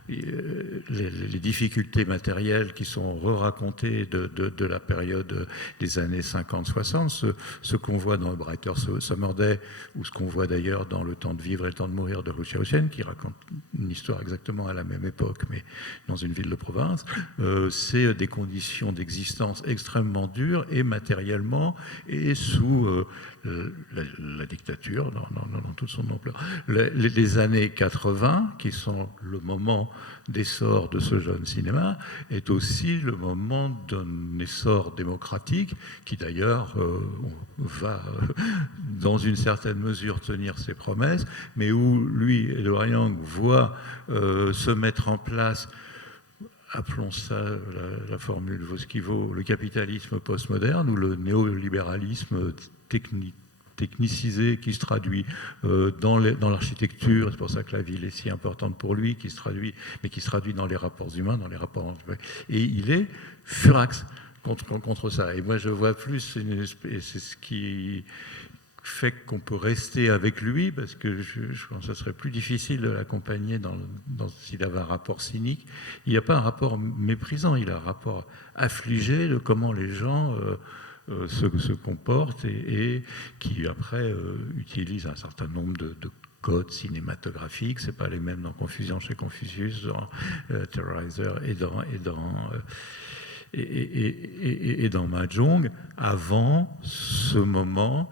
Les difficultés matérielles qui sont re-racontées de la période des années 50-60, ce qu'on voit dans Brighter Summer Day, ou ce qu'on voit d'ailleurs dans Le temps de vivre et le temps de mourir de Hu Xiaoxian, qui raconte une histoire exactement à la même époque, mais dans une ville de province, c'est des conditions d'existence extrêmement dures, et matériellement, et sous la dictature dans toute son ampleur. Les années 80, qui sont le moment d'essor de ce jeune cinéma est aussi le moment d'un essor démocratique qui d'ailleurs va dans une certaine mesure tenir ses promesses, mais où lui, Edward Young, voit se mettre en place, appelons ça, la formule vaut ce qui vaut, le capitalisme postmoderne ou le néolibéralisme technicisé qui se traduit dans l'architecture, c'est pour ça que la ville est si importante pour lui, qui se traduit dans les rapports humains, et il est furax contre ça. Et moi je vois plus, et c'est ce qui fait qu'on peut rester avec lui, parce que je pense que ce serait plus difficile de l'accompagner s'il avait un rapport cynique. Il n'y a pas un rapport méprisant, il a un rapport affligé de comment les gens se comportent et qui après utilisent un certain nombre de codes cinématographiques. C'est pas les mêmes dans Confusion chez Confucius, dans Terrorizer et dans Mahjong. Avant ce moment,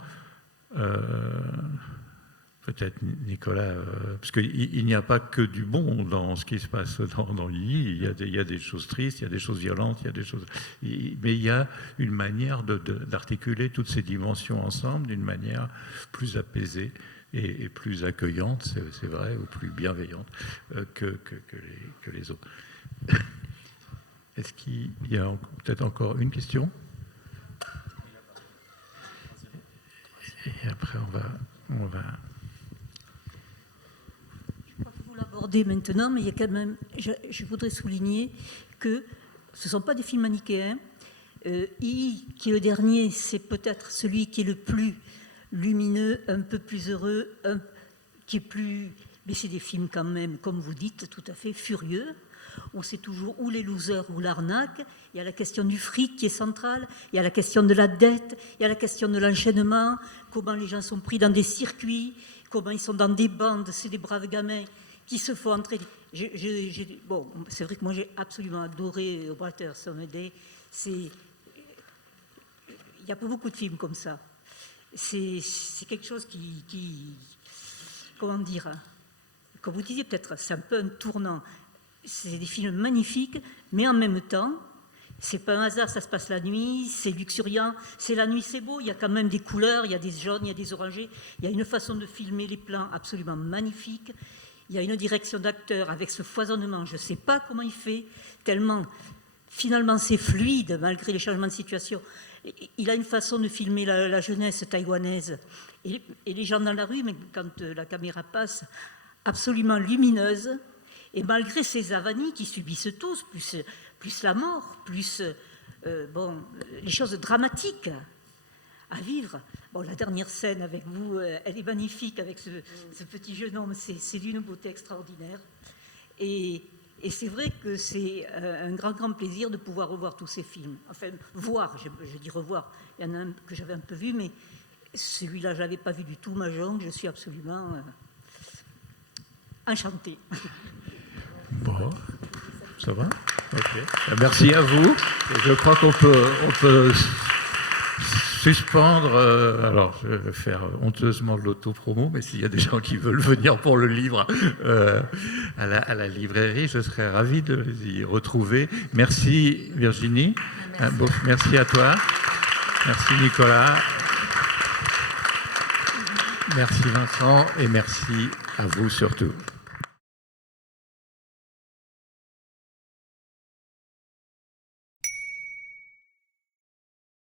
peut-être Nicolas, parce qu'il n'y a pas que du bon dans ce qui se passe dans Yi. Il y a des choses tristes, il y a des choses violentes, mais il y a une manière d'articuler toutes ces dimensions ensemble d'une manière plus apaisée et plus accueillante, c'est vrai, ou plus bienveillante que les autres. Est-ce qu'il y a peut-être encore une question? Et après, on va... Je crois que vous l'abordez maintenant, mais il y a quand même... Je voudrais souligner que ce ne sont pas des films manichéens. I, qui est le dernier, c'est peut-être celui qui est le plus lumineux, un peu plus heureux, qui est plus... Mais c'est des films quand même, comme vous dites, tout à fait furieux, où c'est toujours ou les losers ou l'arnaque. Il y a la question du fric qui est centrale, il y a la question de la dette, il y a la question de l'enchaînement, comment les gens sont pris dans des circuits, comment ils sont dans des bandes, c'est des braves gamins qui se font entraîner. Bon, c'est vrai que moi j'ai absolument adoré Walter Sommeday. Il n'y a pas beaucoup de films comme ça. C'est quelque chose qui... Comment dire? Comme vous disiez, peut-être, c'est un peu un tournant. C'est des films magnifiques, mais en même temps, c'est pas un hasard, ça se passe la nuit, c'est luxuriant, c'est la nuit, c'est beau, il y a quand même des couleurs, il y a des jaunes, il y a des orangés, il y a une façon de filmer les plans absolument magnifique, il y a une direction d'acteur avec ce foisonnement, je ne sais pas comment il fait, tellement finalement c'est fluide malgré les changements de situation. Il a une façon de filmer la jeunesse taïwanaise et les gens dans la rue, mais quand la caméra passe, absolument lumineuse. Et malgré ces avanies qui subissent tous, plus la mort, plus les choses dramatiques à vivre. Bon, la dernière scène avec vous, elle est magnifique avec ce petit jeune homme, c'est d'une beauté extraordinaire. Et c'est vrai que c'est un grand plaisir de pouvoir revoir tous ces films. Enfin, voir, je dis revoir. Il y en a un que j'avais un peu vu, mais celui-là, je ne l'avais pas vu du tout, Mahjong. Je suis absolument enchantée. Bon, ça va? Ok. Merci à vous. Et je crois qu'on peut suspendre. Alors, je vais faire honteusement de l'autopromo, mais s'il y a des gens qui veulent venir pour le livre à la librairie, je serais ravi de les y retrouver. Merci Virginie. Merci à toi. Merci Nicolas. Merci Vincent. Et merci à vous surtout.